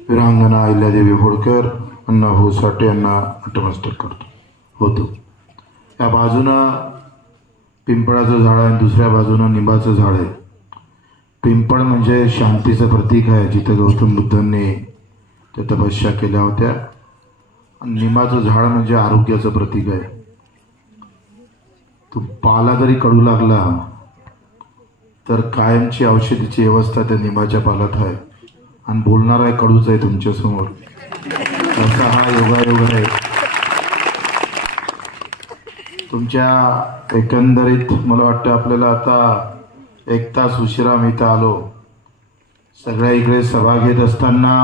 वीरांगना अहिल्यादेवी होळकर अण्णा भाऊ साठे यांना नतमस्तक करतो होतो। या बाजूनं पिंपळाचं झाड आहे, दुसऱ्या बाजूनं निंबाचं झाड आहे। पिंपळ म्हणजे शांतीचं प्रतीक आहे, जिथे गौतम बुद्धांनी त्या तपस्या केल्या होत्या, आणि निंबाचं झाड म्हणजे आरोग्याचं प्रतीक आहे। तो पाला जरी कडू लागला तर कायमची औषधीची व्यवस्था त्या निंबाच्या पाल्यात आहे, आणि बोलणार आहे कडूच आहे तुमच्या समोर, असा हा योगायोग आहे। तुमच्या एकंदरीत मला वाटतं आपल्याला आता 1 तास उशिरा मी इथं आलो। सगळ्या इकडे सभा घेत असताना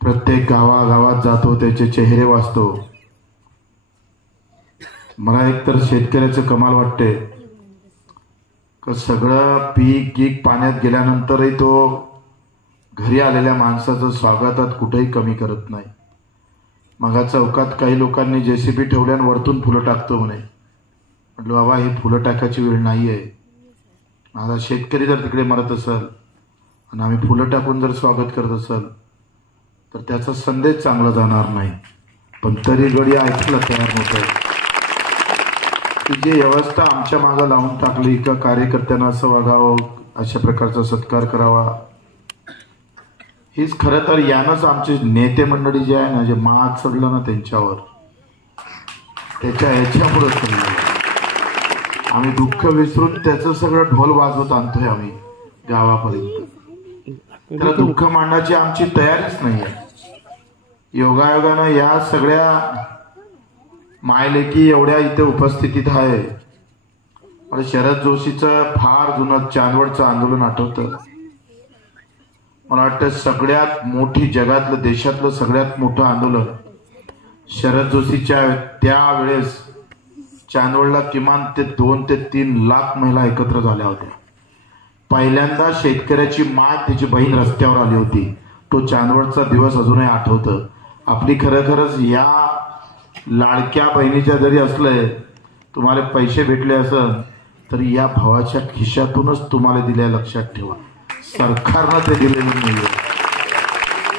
प्रत्येक गावागावात जातो, त्याचे चेहरे वाचतो। मला एकतर शेतकऱ्याचं कमाल वाटते का सगळं पीक पाण्यात गेल्यानंतरही तो घरी आलेल्या माणसाचं स्वागतात कुठेही कमी करत नाही। मगा चौकात काही लोकांनी जेसीबी ठेवल्यान वरतून फुलं टाकतो म्हणे। म्हटलं बाबा ही फुलं टाकायची वेळ नाही आहे। माझा शेतकरी जर तिकडे मरत असेल आणि आम्ही फुलं टाकून जर स्वागत करत असेल तर त्याचा संदेश चांगला जाणार नाही। पण तरी गडी ऐकायला तयार नव्हतं की जी व्यवस्था आमच्या मागं लावून टाकली का कार्यकर्त्यांना असं वागावं, अशा प्रकारचा सत्कार करावा। हीच खरं तर यानंच आमचे नेते मंडळी जे आहे ना, जे माग चढलं ना त्यांच्यावर, त्याच्या ह्याच्यापुढे चढलं। आम्ही दुःख विसरून त्याचं सगळं ढोल वाजवत आणतोय आम्ही गावापर्यंत। त्याला दुःख मांडण्याची आमची तयारीच नाही आहे। योगायोगानं या सगळ्या मायलेकी एवढ्या इथे उपस्थितीत आहे। मला शरद जोशीचं फार जुनं चांदवडचं आंदोलन आठवतं। मला वाटतं सगळ्यात मोठी जगातलं देशातलं सगळ्यात मोठं आंदोलन शरद जोशीच्या त्यावेळेस चांदवडला किमान 2 ते 3 लाख महिला एकत्र झाल्या होत्या। पहिल्यांदा शेतकऱ्याची माय तिची बहीण रस्त्यावर आली होती। तो चांदवडचा दिवस अजूनही आठवतं। आपली खरंच या लाडक्या बहिणीच्या जरी असलंय तुम्हाला पैसे भेटले असेल तरी या भावाच्या खिशातूनच तुम्हाला दिल्या, लक्षात ठेवा। सरकारनं ते दिलेलं नाही।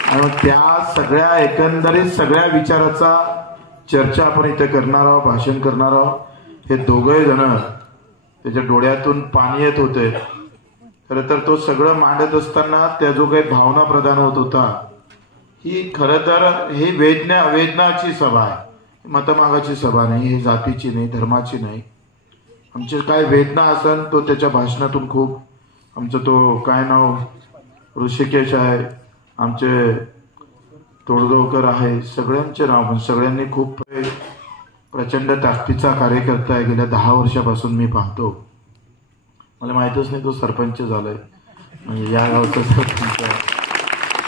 आणि त्या सगळ्या एकंदरीत सगळ्या विचाराचा चर्चा आपण इथे करणार आहोत, भाषण करणार आहोत। हे दोघे जण त्याच्या डोळ्यातून पाणी येत होते। खरं तर तो सगळं मांडत असताना त्या जो काही भावना प्रदान होत होता, ही खरं तर ही वेदनाची सभा आहे, मतमागाची सभा नाही, ही जातीची नाही, धर्माची नाही। आमची काय वेदना असेल तो त्याच्या भाषणातून खूप, आमचं तो काय नाव ऋषिकेश आहे, आमचे तोडगावकर आहे, सगळ्यांचे नाव, पण सगळ्यांनी खूप प्रचंड ताकदीचा कार्यकर्ता आहे। गेल्या 10 वर्षापासून मी पाहतो। मला माहितच नाही तो सरपंच झालाय, म्हणजे या गावचा सरपंच।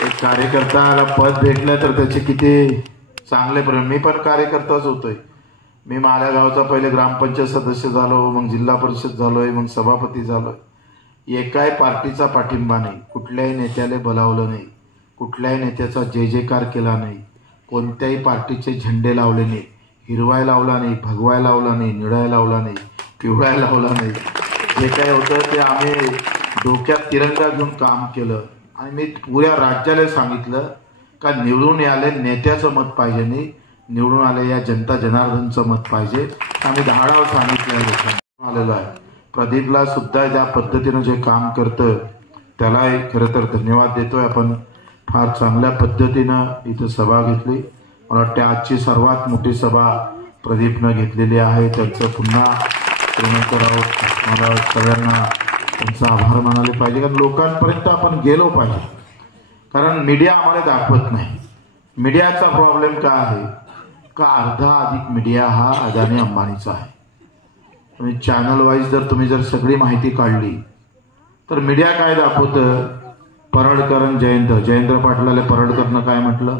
एक कार्यकर्त्याला पद भेटलं तर त्याचे किती चांगले परिणाम। मी पण कार्यकर्ताच होतोय। मी माझ्या गावचा पहिले ग्रामपंचायत सदस्य झालो, मग जिल्हा परिषद झालोय, मग सभापती झालोय। एकाही पार्टीचा पाठिंबा नाही, कुठल्याही नेत्याला बोलावलं नाही, कुठल्याही नेत्याचा जय जयकार केला नाही, कोणत्याही पार्टीचे झेंडे लावले नाही, हिरवाय लावला नाही, भगवाय लावला नाही, निळाय लावला नाही, पिवळाय लावला नाही। जे काय होतं ते आम्ही डोक्यात तिरंगा घेऊन काम केलं। आणि मी पुऱ्या राज्याला सांगितलं का निवडून आले नेत्याचं मत पाहिजे नाही, निवडून आले या जनता जनार्दनचं मत पाहिजे। आम्ही धाडाव सांगितलं आलेलं आहे। प्रदीपला सुद्धा ज्या पद्धतीनं जे काम करतं त्यालाही खरं तर धन्यवाद देतोय। आपण फार चांगल्या पद्धतीनं इथं सभा घेतली। मला वाटतं आजची सर्वात मोठी सभा प्रदीपनं घेतलेली आहे। त्यांचं पुन्हा करावं, मला सगळ्यांना त्यांचा आभार मानायला पाहिजे, कारण लोकांपर्यंत आपण गेलो पाहिजे। कारण मीडिया आम्हाला दाखवत नाही। मीडियाचा प्रॉब्लेम काय आहे का अर्धा अधिक मीडिया हा अदानी अंबानीचा आहे। तुम्ही चॅनल वाईज जर तुम्ही सगळी माहिती काढली तर मीडिया काय दाखवतं, परळकर आणि जयेंद्र पाटलाला परळकरनं काय म्हटलं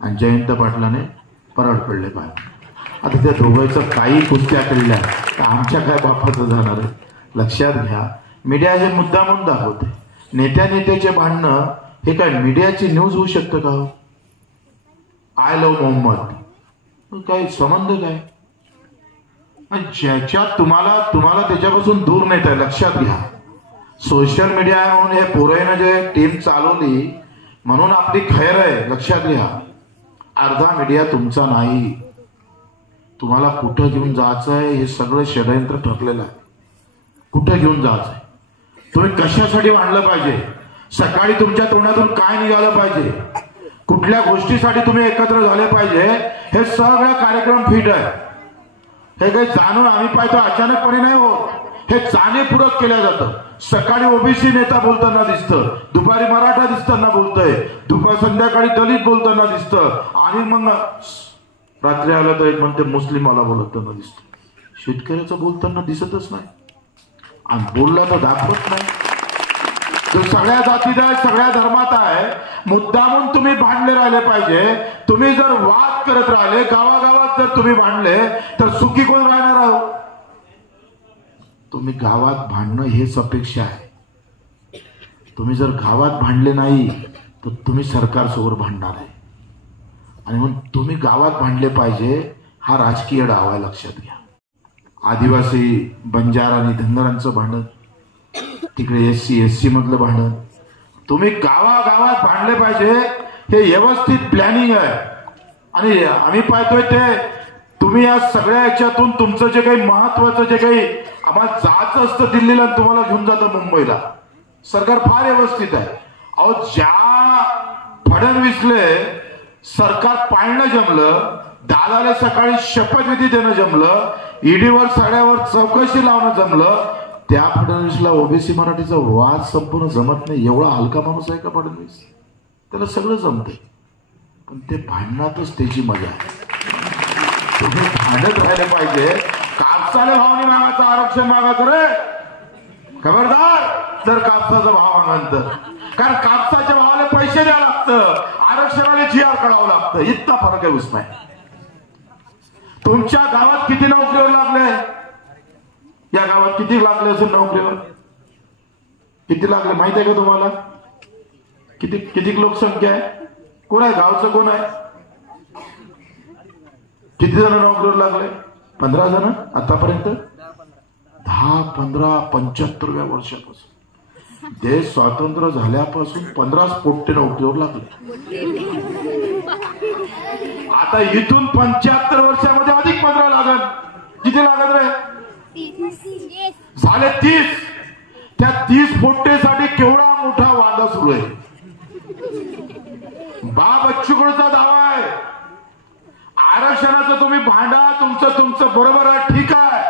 आणि जयंत पाटलाने परळकडले काय। आता त्या दोघांचं काही कुस्त्या केलेल्या तर आमच्या काय बापाचं जाणार आहे, लक्षात घ्या। मीडिया हे मुद्दा म्हणून दाखवते। नेत्याचे भांडणं हे काय मीडियाची न्यूज होऊ शकतं का हो? आय लव्ह मोहम्मद काय संबंध काय? ज्याच्यात तुम्हाला त्याच्यापासून दूर नेत आहे, लक्षात घ्या। सोशल मीडिया म्हणून हे पोराईनं जे टीम चालवली म्हणून आपली खैर आहे, लक्षात घ्या. अर्धा मीडिया तुमचा नाही. तुम्हाला कुठं घेऊन जायचंय हे सगळं षडयंत्र ठरलेलं आहे. कुठं घेऊन जायचंय, तुम्ही कशासाठी मांडलं पाहिजे, सकाळी तुमच्या तोंडातून काय निघालं पाहिजे, कुठल्या गोष्टीसाठी तुम्ही एकत्र झाले पाहिजे, हे सगळं कार्यक्रम फिट आहे. हे काही जाणून आम्ही पाहतो अचानकपणे नाही होत, हे जाणीवपूर्वक केलं जातं. सकाळी ओबीसी नेता बोलताना दिसतं, दुपारी मराठा दिसताना बोलतोय, संध्याकाळी दलित बोलताना दिसतं, आणि मग रात्री आलं तर एक म्हणते मुस्लिमाला बोलताना दिसतं. शेतकऱ्याचं बोलताना दिसतच नाही, आणि बोलला तर दाखवत नाही. तो सगळ्या जातीत आहे, सगळ्या धर्मात आहे. मुद्दामून तुम्ही भांडले राहिले पाहिजे. तुम्ही जर वाद करत राहिले, गावागावात जर तुम्ही भांडले तर सुखी कोण राहणार आहोत. तुम्ही गावात भांडणं हेच अपेक्षा आहे. तुम्ही जर गावात भांडले नाही तर तुम्ही सरकारसोबत भांडणार आहे, आणि म्हणून तुम्ही गावात भांडले पाहिजे. हा राजकीय डाव आहे, लक्षात घ्या. आदिवासी, बंजारा आणि धनगरांचं भांडण, तिकडे एससी मधलं भांडण, तुम्ही गावागावात भांडले पाहिजे. हे व्यवस्थित प्लॅनिंग आहे. आणि आम्ही पाहतोय ते तुम्ही या सगळ्या याच्यातून तुमचं जे काही महत्वाचं जे काही आम्हाला जायचं असतं दिल्लीला, तुम्हाला घेऊन जातं मुंबईला. सरकार फार व्यवस्थित आहे. अहो, ज्या फडणवीसले सरकार पाळणं जमलं, दादाला सकाळी शपथविधी देणं जमलं, ईडीवर सगळ्यावर चौकशी लावणं जमलं, त्या फडणवीसला ओबीसी मराठीचा वाद संपूर्ण जमत नाही. एवढा हलका माणूस आहे का फडणवीस? त्याला सगळं जमतंय, पण ते भांडणातच त्याची मजा आहे. तुम्ही भांडत राहिले पाहिजे. कापसाला भावनी मागायचं, आरक्षण मागायचं रे, खबरदार जर कापसाचा भाव मागाल, कारण कापसाच्या भावाला पैसे द्यावं लागतं, आरक्षणाला जीआर काढावं लागतं. इतका फरक आहे उसमें. तुमच्या गावात किती नोकरीवर लागले, या गावात किती लागले असेल नोकरीवर, किती लागले माहित आहे का तुम्हाला? किती किती लोकसंख्या आहे, कोण आहे गावचं, कोण आहे, किती जण नोकरीवर लागले? 15 जण आतापर्यंत. 10, 15, 75व्या वर्षापासून देश स्वातंत्र्य झाल्यापासून 15 पोट्टे नोकरीवर लागले. आता इथून 75 वर्षामध्ये अधिक 15 लागत. किती लागत रे? झाले 30. त्या 30 पोट्टेसाठी केवढा मोठा वादा सुरू आहे. बच्चूकडचा दावा आहे. आरक्षणाचं तुम्ही भांडा, तुमचं बरोबर आहे, ठीक आहे,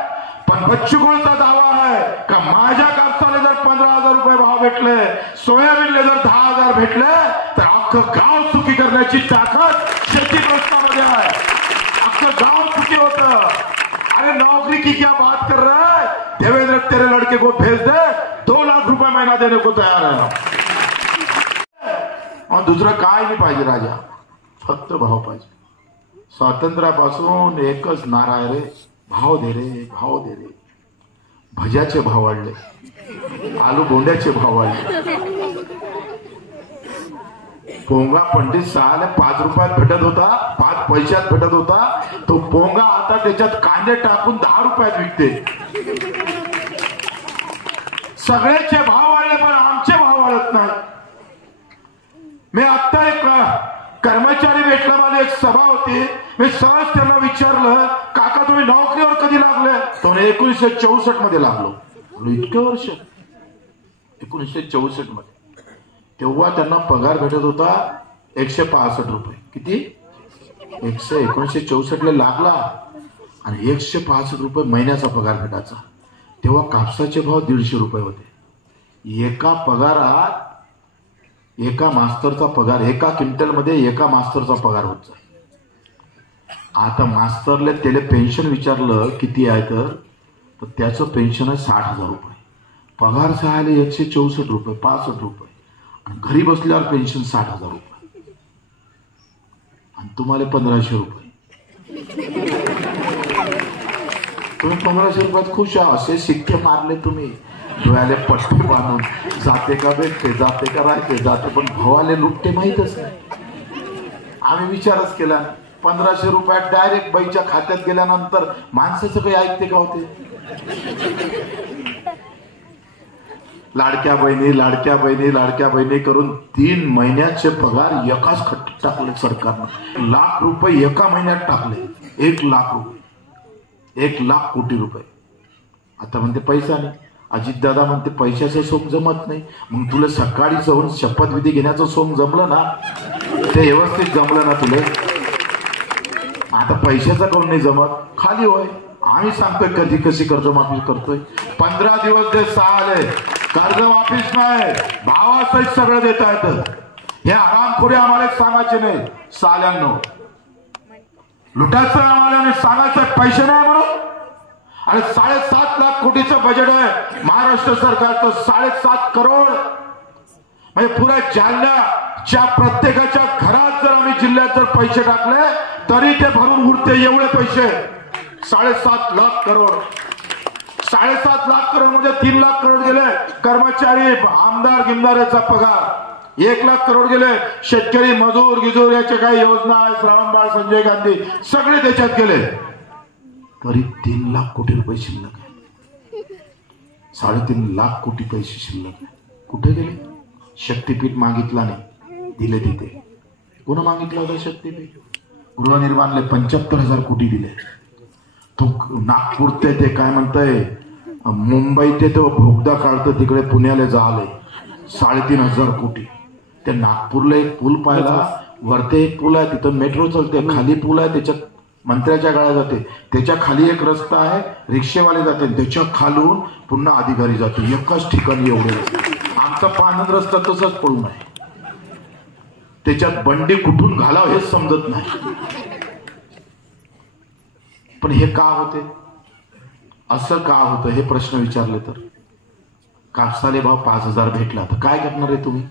पण बच्चूकडचा दावा आहे का माझ्या कापसाला जर 15,000 रुपये भाव भेटले, सोयाबीनला जर 10,000 भेटले, तर अख्खं गाव चुकी करण्याची ताकद शेती प्रश्नामध्ये आहे. अख्खं गाव चुकी होतं. अरे नौकरी की क्या बात कर रहा है, देवेंद्र तेरे लड़के को भेज दे, 2 लाख रुपए महीना देने को तैयार है. और दुसरं काय नाही पाहिजे राजा, फक्त भाव पाहिजे. स्वातंत्र्यापासून एकच नारा आहे रे, भाव दे रे, भाव दे रे. भज्याचे भाव वाढले, आलू गोंड्याचे भाव वाढले. पोंगा पंडित 5 रुपयात भेटत होता, 5 पैशात भेटत होता. तो पोंगा आता त्याच्यात कांदे टाकून 10 रुपयात विकते. सगळ्याचे भाव वाढले, पण आमचे भाव वाढत नाही. मी आता एक कर्मचारी भेटला, मला एक सभा होती. मी सहज त्यांना विचारलं, काका तुम्ही नोकरीवर कधी लागले? तो 1964 मध्ये लागलो. इतकं वर्ष, 1964 मध्ये. तेव्हा त्यांना पगार भेटत होता 165 रुपये. किती? 1964 ला लागला आणि 165 रुपये महिन्याचा पगार भेटायचा. तेव्हा कापसाचे भाव 150 रुपये होते. एका पगारात एका मास्तरचा पगार, एका क्विंटल मध्ये एका मास्तरचा पगार होत जाईल. आता मास्तरले त्याला पेन्शन विचारलं किती आहे, तर त्याचं पेन्शन आहे 60,000 रुपये. पगार सहायला 164 रुपये, 65 रुपये, आणि घरी बसल्यावर पेन्शन 60,000 रुपये, आणि तुम्हाला 1,500 रुपये. तुम्ही 1,500 रुपयात खुश आहात. असे शिक्के मारले तुम्ही, डोळ्याले पट्टे बांधून. जाते का भेटते, जाते का राहते, जाते, पण भावाले लुटते माहीतच नाही. आम्ही विचारच केला, 1,500 रुपयात डायरेक्ट बाईच्या खात्यात गेल्यानंतर माणसाचं काही ऐकते का होते? लाडक्या बहिणी करून 3 महिन्याचे पगार एकाच खट्टीत टाकले सरकारनं. 1 लाख रुपये एका महिन्यात टाकले. 1 लाख रुपये, 1 लाख कोटी रुपये. आता म्हणते पैसा नाही. अजितदादा म्हणते पैशाचं सोंग जमत नाही. मग तुला सकाळी जाऊन शपथविधी घेण्याचं सोंग जमलं ना, ते व्यवस्थित जमलं ना तुला. आता पैशाचं कोण नाही जमत, खाली होय. आम्ही सांगतोय कधी कशी कर्जमाफी करतोय. 15 दिवस ते 6 आले, कर्जमाफीच नाही, भावासहित सगळं देता येतं. हे आरामखोरे आम्हाला सांगायचे नाही. साल्यांनो लुटायचं आम्हाला सांगायचं पैसे नाही म्हणून. आणि 7.5 लाख कोटीचं बजेट आहे महाराष्ट्र सरकारचं. 7.5 करोड म्हणजे पुऱ्या जालन्याच्या प्रत्येकाच्या घरात जर आम्ही जिल्ह्यात जर पैसे टाकले तरी ते भरून उरते एवढे पैसे. 7.5 लाख करोड. 7.5 लाख करोड म्हणजे 3 लाख करोड गेले कर्मचारी आमदार गिमदाराचा पगार. 1 लाख करोड गेले शेतकरी मजूर गिजूर याच्या काही योजना आहे, श्रावणबाळ संजय गांधी सगळे त्याच्यात गेले. तरी 3 लाख कोटी रुपये शिल्लक आहे. 3.5 लाख कोटी पैसे शिल्लक आहे. कुठे गेले? शक्तीपीठ मागितला नाही, दिले तिथे. कोण मागितलं होतं शक्तीपीठ? गृहनिर्माणले 75,000 कोटी दिले. तो नागपूर ते काय म्हणतंय मुंबई ते तो भोगदा काढतं तिकडे पुण्याला झाले 3,500 कोटी. त्या नागपूरला एक पूल पाहिला, वरते एक पूल आहे तिथं मेट्रो चालते, खाली पूल आहे त्याच्यात मंत्र्याच्या गाड्या जाते, त्याच्या खाली एक रस्ता आहे रिक्षेवाले जाते, त्याच्या खालून पुन्हा अधिकारी जातो. एकाच ठिकाणी एवढे रस्ते. आमचा पानंद रस्ता तसाच पडून आहे. त्याच्यात बंडी कुठून घालावं हेच समजत नाही. पण हे का होते, असं का होतं हे प्रश्न विचारले तर कापसाले भाव 5,000 भेटला तर काय करणार आहे तुम्ही?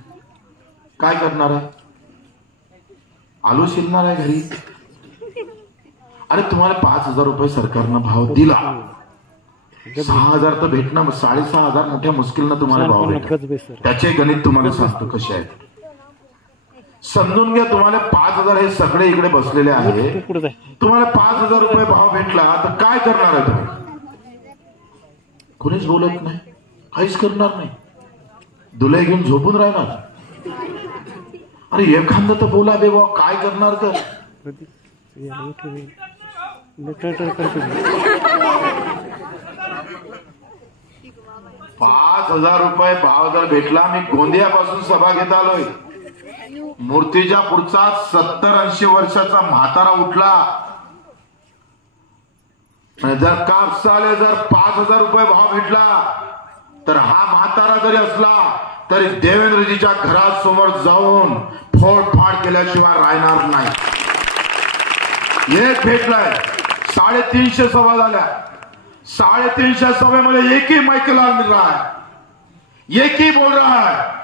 काय करणार आहे? आलू शिरणार आहे घरी? अरे तुम्हाला 5,000 रुपये सरकारनं भाव दिला, 6,000 तर भेटणं, 6,500 मोठ्या मुश्किलनं तुम्हाला भाव भेटला. त्याचे गणित तुम्हाला सांगतो कसे आहे समजून घ्या. तुम्हाला 5,000 हे सगळे इकडे बसलेले आहे. तुम्हाला 5,000 रुपये भाव भेटला तर काय करणार आहे तुम्ही? कोणीच बोलत नाही, काहीच करणार नाही, दुले घेऊन झोपून राहणार. अरे एखादं तर बोला दे बा, काय करणार तर? 5,000 रुपये भाव जर भेटला, मी गोंदियापासून सभा घेत आलोय, मूर्तीच्या पुढचा 70-80 वर्षाचा म्हातारा उठला, जर कापसाले जर 5,000 रुपये भाव भेटला तर हा म्हातारा जरी असला तरी देवेंद्रजीच्या घरासमोर जाऊन फोडफाड केल्याशिवाय राहणार नाही. एक भेटलाय, 350 सभा झाल्या, 350 सभेमध्ये एक ही माइक मिल रहा है, एक ही बोल रहा है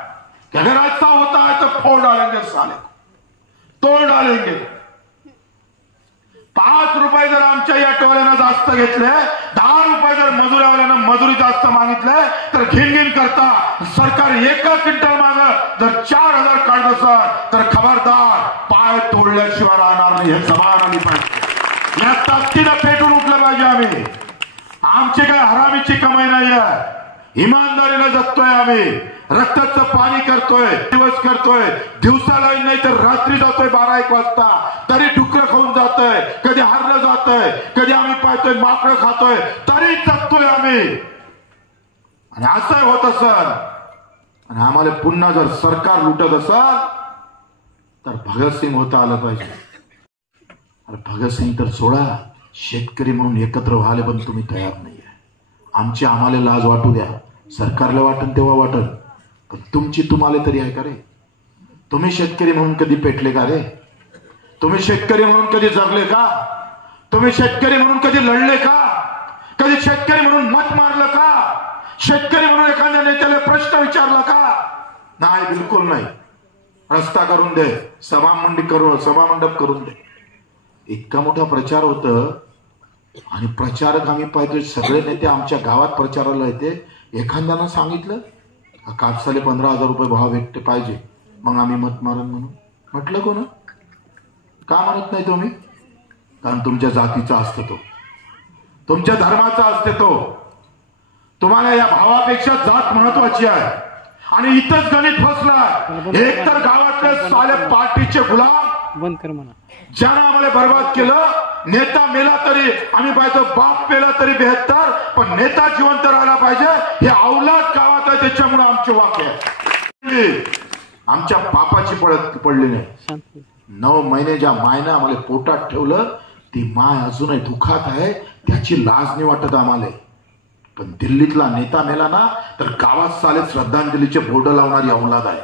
कि अगर ऐसा होता है तो फोड़ डालेंगे, साले तोड़ डालेंगे. 5 रुपये जर आमच्या या टोळ्यानं जास्त घेतले, 10 रुपये जर मजुरावाल्यानं मजुरी जास्त मागितले तर घिनघिन करता सरकार एका क्विंटल माग जर 4,000 काढत असेल तर खबरदार, पाय तोडल्याशिवाय राहणार नाही. हे जबान आली पाहिजे, या ताकदीनं पेटून उठलं पाहिजे. आम्ही आमची काय हरामीची कमाई नाही आहे, इमानदारीनं जगतोय आम्ही, रक्ताचं पाणी करतोय, दिवस करतोय, दिवसाला नाही तर रात्री जातोय 12-1 वाजता, तरी डुकर खाऊन जातोय, कधी हरलं जातोय, कधी आम्ही पाहतोय माकडं खातोय, तरी जगतोय आम्ही. आणि असं होत असल आणि आम्हाला पुन्हा जर सरकार लुटत असल तर भगतसिंग होता आलं पाहिजे. अरे भगतसिंग तर सोडा, शेतकरी म्हणून एकत्र व्हायला पण तुम्ही तयार नाहीये. आमची आम्हाला लाज वाटू द्या, सरकारला वाटन तेव्हा वाटन, पण तुमची तुम्हाला तरी आहे का रे? तुम्ही शेतकरी म्हणून कधी पेटले का रे? तुम्ही शेतकरी म्हणून कधी जगले का? तुम्ही शेतकरी म्हणून कधी लढले का? कधी शेतकरी म्हणून मत मारलं का? शेतकरी म्हणून एखाद्या नेत्याला प्रश्न विचारला का? नाही, बिलकुल नाही. रस्ता करून दे, सभामंडप करून दे. इतका मोठा प्रचार होत आणि प्रचारक आम्ही पाहतोय, सगळे नेते आमच्या गावात प्रचाराला येते. एखाद्यानं सांगितलं कापसाले 15,000 रुपये भाव भेटते पाहिजे, मग आम्ही मत मारण म्हणून. म्हटलं कोण? का म्हणत नाही तुम्ही? कारण तुमच्या जातीचा असतो तो, तुमच्या धर्माचा असते तो, तुम्हाला या भावापेक्षा जात महत्वाची आहे आणि इथंच गणित फसला। एक तर गावातले साले पार्टीचे गुलाम बंद कर म्हणा, ज्यानं आम्हाला बर्बाद केलं। नेता मेला तरी आम्ही पाहिजे, बाप मेला तरी बेहत्तर, पण नेता जिवंत राहायला पाहिजे। हे अवलाद गावात आहे, त्याच्यामुळे आमचे वाक्य आहे। आमच्या पापाची पडली नाही। 9 महिने ज्या मायनं आम्हाला पोटात ठेवलं, ती माय अजूनही दुखात आहे, त्याची लाज नाही वाटत आम्हाला। पण दिल्लीतला नेता मेला ना तर गावात साले श्रद्धांजलीचे बोर्ड लावणारी अवलाद आहे,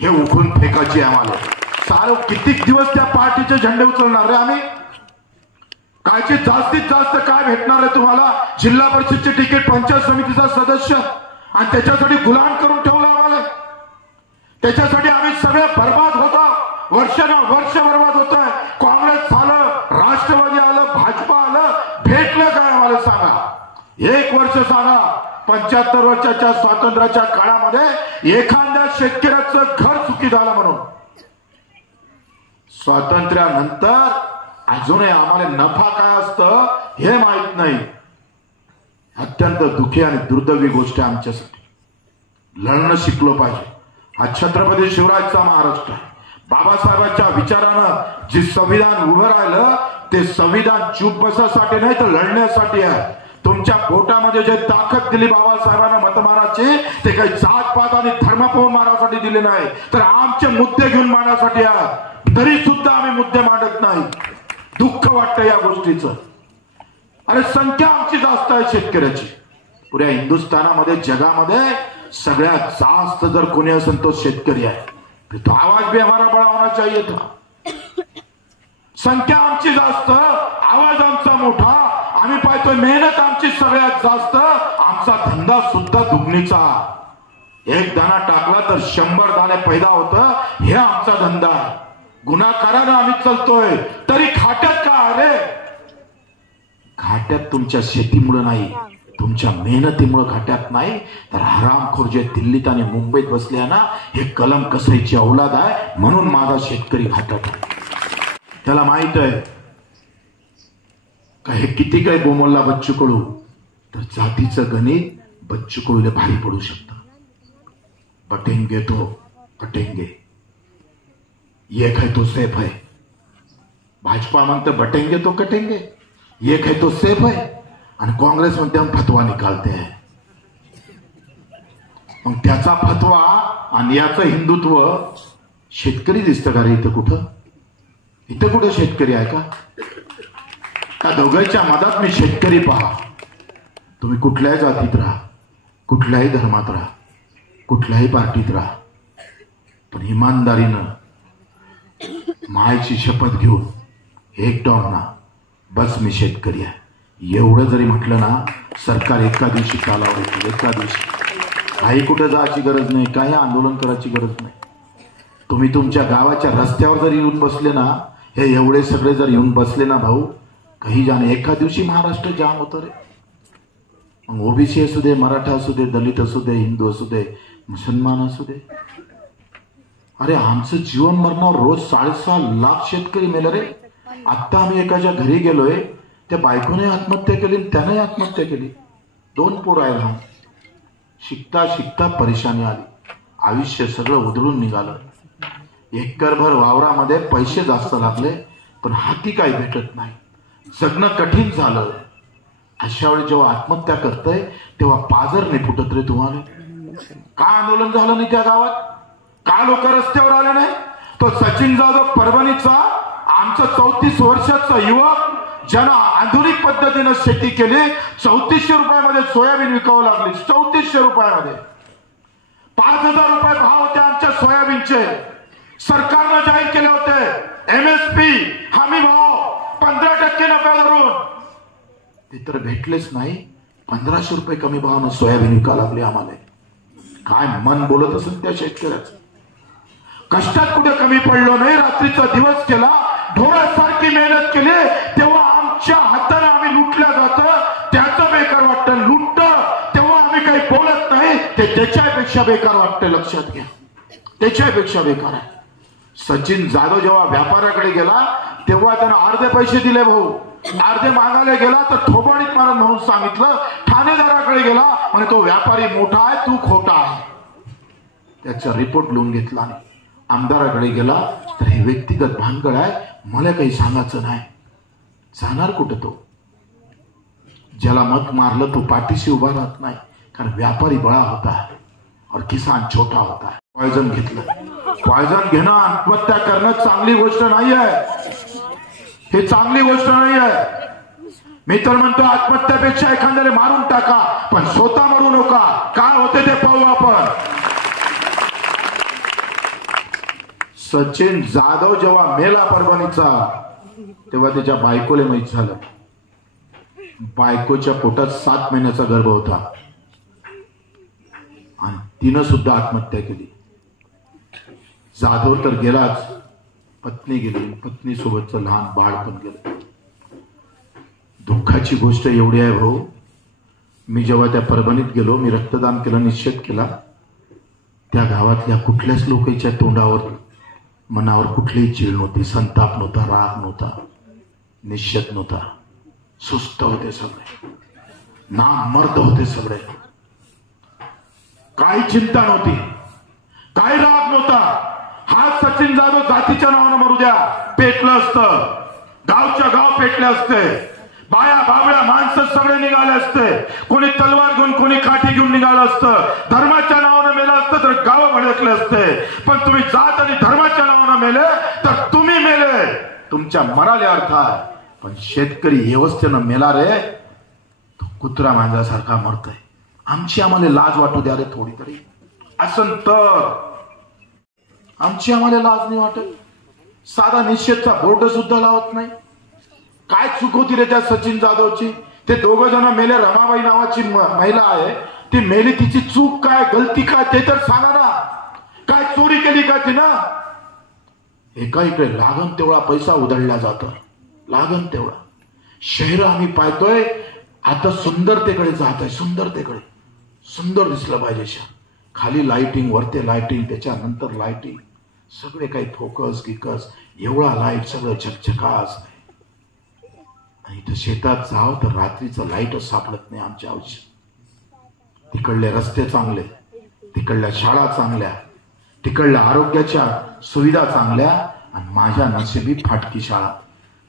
हे उखळून फेकायची आम्हाला। सारे कितीक दिवस त्या पार्टीचे झेंडे उचलणार रे आम्ही? कायचे जास्तीत जास्त काय भेटणार आहे तुम्हाला? जिल्हा परिषदचे तिकीट, पंचायत समितीचा सदस्य, आणि त्याच्यासाठी गुलाम करून ठेवलं आम्हाला। त्याच्यासाठी आम्ही सगळे बर्बाद होतो, वर्ष बर्बाद होत आहे। काँग्रेस झालं, राष्ट्रवादी आलं, भाजपा आलं, भेटलं काय आम्हाला सांगा? 1 वर्ष सांगा, 75 वर्षाच्या स्वातंत्र्याच्या काळामध्ये एखाद्या शेतकऱ्याचं घर सुखी झालं म्हणून? स्वातंत्र्यानंतर अजूनही आम्हाला नफा काय असतं हे माहित नाही। अत्यंत दुःखी आणि दुर्दैवी गोष्ट आहे आमच्यासाठी। लढणं शिकलो पाहिजे। हा छत्रपती शिवरायांचा महाराष्ट्र आहे। बाबासाहेबांच्या विचारानं जे संविधान उभं राहिलं, ते संविधान चूप बसासाठी नाही तर लढण्यासाठी आहे। तुमच्या पोटामध्ये जे ताकद दिली बाबासाहेबांना मतमाराची, ते काही जात पात आणि धर्म पाहून मारासाठी दिले नाही, तर आमचे मुद्दे घेऊन मारण्यासाठी आहे। तरी सुद्धा आम्ही मुद्दे मांडत नाही। दुःख वाटतं या गोष्टीचं। अरे संख्या आमची जास्त आहे शेतकऱ्याची। पुऱ्या हिंदुस्थानामध्ये, जगामध्ये सगळ्यात जास्त जर कोणी असेल तो शेतकरी आहे। तो आवाज भी हमारा बड़ा होना चाहिए था। संख्या आमची जास्त, आवाज आमचा मोठा, आम्ही पाहतोय मेहनत आमची सगळ्यात जास्त, आमचा धंदा सुद्धा दुगणीचा। 1 दाणा टाकला तर 100 दाणे पैदा होतं, हे आमचा धंदा आहे। गुन्हाकारानं आम्ही चालतोय, तरी खाट्यात का अरे? घाट्यात तुमच्या शेतीमुळे नाही, तुमच्या मेहनतीमुळे घाट्यात नाही, तर हरामखोर जे दिल्लीत आणि मुंबईत बसले ना, हे कलम कसाईची औलाद आहे, म्हणून माझा शेतकरी घाटात आहे। त्याला माहित आहे का हे किती काय बोमोल्ला बच्चू कडू, तर जातीचं गणित बच्चू कडूला भारी पडू शकतं। बटेंगे तो कटेंगे, एक है तो सेफ है। भाजपा म्हणते बटेंगे तो कटेंगे, एक है तो सेफ है, आणि काँग्रेस म्हणते हम फतवा निकालते हैं। मग त्याचा फतवा आणि याचं हिंदुत्व शेतकरी दिसतं का रे इथं कुठं? इथं कुठं शेतकरी आहे का? का दोघांच्या मधात मी शेतकरी पहा? तुम्ही कुठल्याही जातीत राहा, कुठल्याही धर्मात राहा, कुठल्याही पार्टीत राहा, पण इमानदारीनं मायची शपथ घेऊन एकटाव ना, बस मी शेतकरी आहे एवढं जरी म्हटलं ना, सरकार एका दिवशी चालावं येईल। एका दिवशी काही कुठे जायची गरज नाही, काही आंदोलन करायची गरज नाही। तुम्ही तुमच्या गावाच्या रस्त्यावर जरी येऊन बसले ना, हे एवढे सगळे जर येऊन बसले ना भाऊ, काही जाणे एका दिवशी महाराष्ट्र जाम होतं रे। मग ओबीसी असू दे, मराठा असू दे, दलित असू दे, हिंदू असू दे, मुसलमान असू दे, अरे आमचं जीवन मरणावर रोज 6.5 लाख शेतकरी मेले रे। आता आम्ही एकाच्या घरी गेलोय, त्या बायकोने आत्महत्या केली, त्याने आत्महत्या केली। 2 पोरं आहे लहान। शिकता शिकता परेशानी आली, आयुष्य सगळं उधळून निघालं। एकरभर वावरामध्ये पैसे जास्त लागले, पण हाती काही भेटत नाही, जगणं कठीण झालं। अशा वेळी जेव्हा आत्महत्या करतय, तेव्हा पाजर नाही फुटत रे तुम्हाला? का आंदोलन झालं नाही त्या गावात? का लोक रस्त्यावर आले नाही? तो सचिन जाधव परभणीचा आमचा 34 वर्षाचा युवक, ज्यानं आधुनिक पद्धतीनं शेती केली, 3400 रुपयामध्ये सोयाबीन विकावं लागली। 3400 रुपयामध्ये 5000 रुपये भाव होते आमच्या सोयाबीनचे। सरकारनं जाहीर केले होते MSP हमी भाव 15% नफा धरून, ते तर भेटलेच नाही। 1500 रुपये कमी भावानं सोयाबीन विकावं लागली आम्हाला। काय मन बोलत असेल त्या शेतकऱ्याचं? कष्टात कुठे कमी पडलो नाही, रात्रीचा दिवस केला, ढोरासारखी मेहनत केली, तेव्हा आमच्या हाताने आम्ही लुटल्या जातं, त्याचं बेकार वाटतं। लुटतं तेव्हा आम्ही काही बोलत नाही, ते त्याच्यापेक्षा बेकार वाटतं, लक्षात घ्या, त्याच्यापेक्षा बेकार आहे। सचिन जाधव जेव्हा व्यापाराकडे गेला, तेव्हा त्यानं अर्धे पैसे दिले भाऊ, अर्धे मागायला गेला तर थोबाडीत मारत म्हणून सांगितलं. ठाणेदाराकडे गेला म्हणे तो व्यापारी मोठा आहे, तू खोटा आहे. त्याचा रिपोर्ट लिहून घेतला नाही. आमदाराकडे गेला तर हे व्यक्तिगत भानगड आहे, मला काही सांगायचं नाही. जाणार कुठं तो? ज्याला मत मारलं तो पाठीशी उभा राहत नाही, कारण व्यापारी बळा होता है और किसान छोटा होता है. पॉयझन घेतलं. पॉयझन घेणं, आत्महत्या करणं चांगली गोष्ट नाही आहे. हे चांगली गोष्ट नाही आहे. मी तर म्हणतो आत्महत्यापेक्षा एखाद्याला मारून टाका, पण स्वतः मरू नका. काय होते ते पाहू आपण. सचिन जाधव जेव्हा मेला परभणीचा, तेव्हा त्याच्या बायकोला माहित झालं. बायकोच्या पोटात 7 महिन्याचा गर्भ होता आणि तिनं सुद्धा आत्महत्या केली. जाधव तर गेलाच, पत्नी गेली, पत्नी सोबतचं लहान बाळ पण गेलं. दुःखाची गोष्ट एवढी आहे भाऊ, मी जेव्हा त्या परभणीत गेलो, मी रक्तदान केलं, निश्चित केला. त्या गावातल्या कुठल्याच लोकांच्या तोंडावर मनावर कुठलीही चीड नव्हती, संताप नव्हता, राग नव्हता, निश्चित नव्हता. सुस्त होते सगळे, नामर्द होते सगळे. काही चिंता नव्हती, काही राग नव्हता. हा सचिन जाधव जातीच्या नावानं मरू द्या, पेटलं असतं, गावच्या गाव पेटले असते, बाया बाबळ्या माणसं सगळे निघाले असते. कोणी तलवार घेऊन, कोणी काठी घेऊन निघालं असतं. धर्माच्या नावानं मेलं असतं तर गाव भडकले असते. पण तुम्ही जात आणि धर्माच्या नावानं मेले तर तुम्ही मेले, तुमच्या मराला अर्थ आहे. पण शेतकरी व्यवस्थेनं मेला रे, तो कुत्रा मांजरासारखा मरतोय. आम्हाला लाज वाटू द्या रे थोडी तरी. असं तर आमची आम्हाला लाज नाही वाटत. साधा निषेधचा बोर्ड सुद्धा लावत नाही. काय चूक होती रे त्या सचिन जाधवची? ते दोघं जण मेले. रमाबाई नावाची महिला आहे, ती मेली, तिची चूक काय, गलती काय ते तर सांगा ना. काय चोरी केली का तिनं? एका इकडे लागन तेवढा पैसा उधळला जातो, लागन तेवढा. शहर आम्ही पाहतोय आता सुंदरतेकडे जात आहे, सुंदरतेकडे. सुंदर दिसलं पाहिजे शहर. खाली लाइटिंग, वरते लाइटिंग, त्याच्यानंतर लाइटिंग, सगळे काही फोकस गिकस, एवढा लाईट, सगळं झकझकास. आणि इथं शेतात जाव तर रात्रीचं लाईटच सापडत नाही आमच्या आयुष्यात. तिकडले रस्ते चांगले, तिकडल्या शाळा चांगल्या, तिकडल्या आरोग्याच्या सुविधा चांगल्या, आणि माझ्या नशिबी फाटकी शाळा,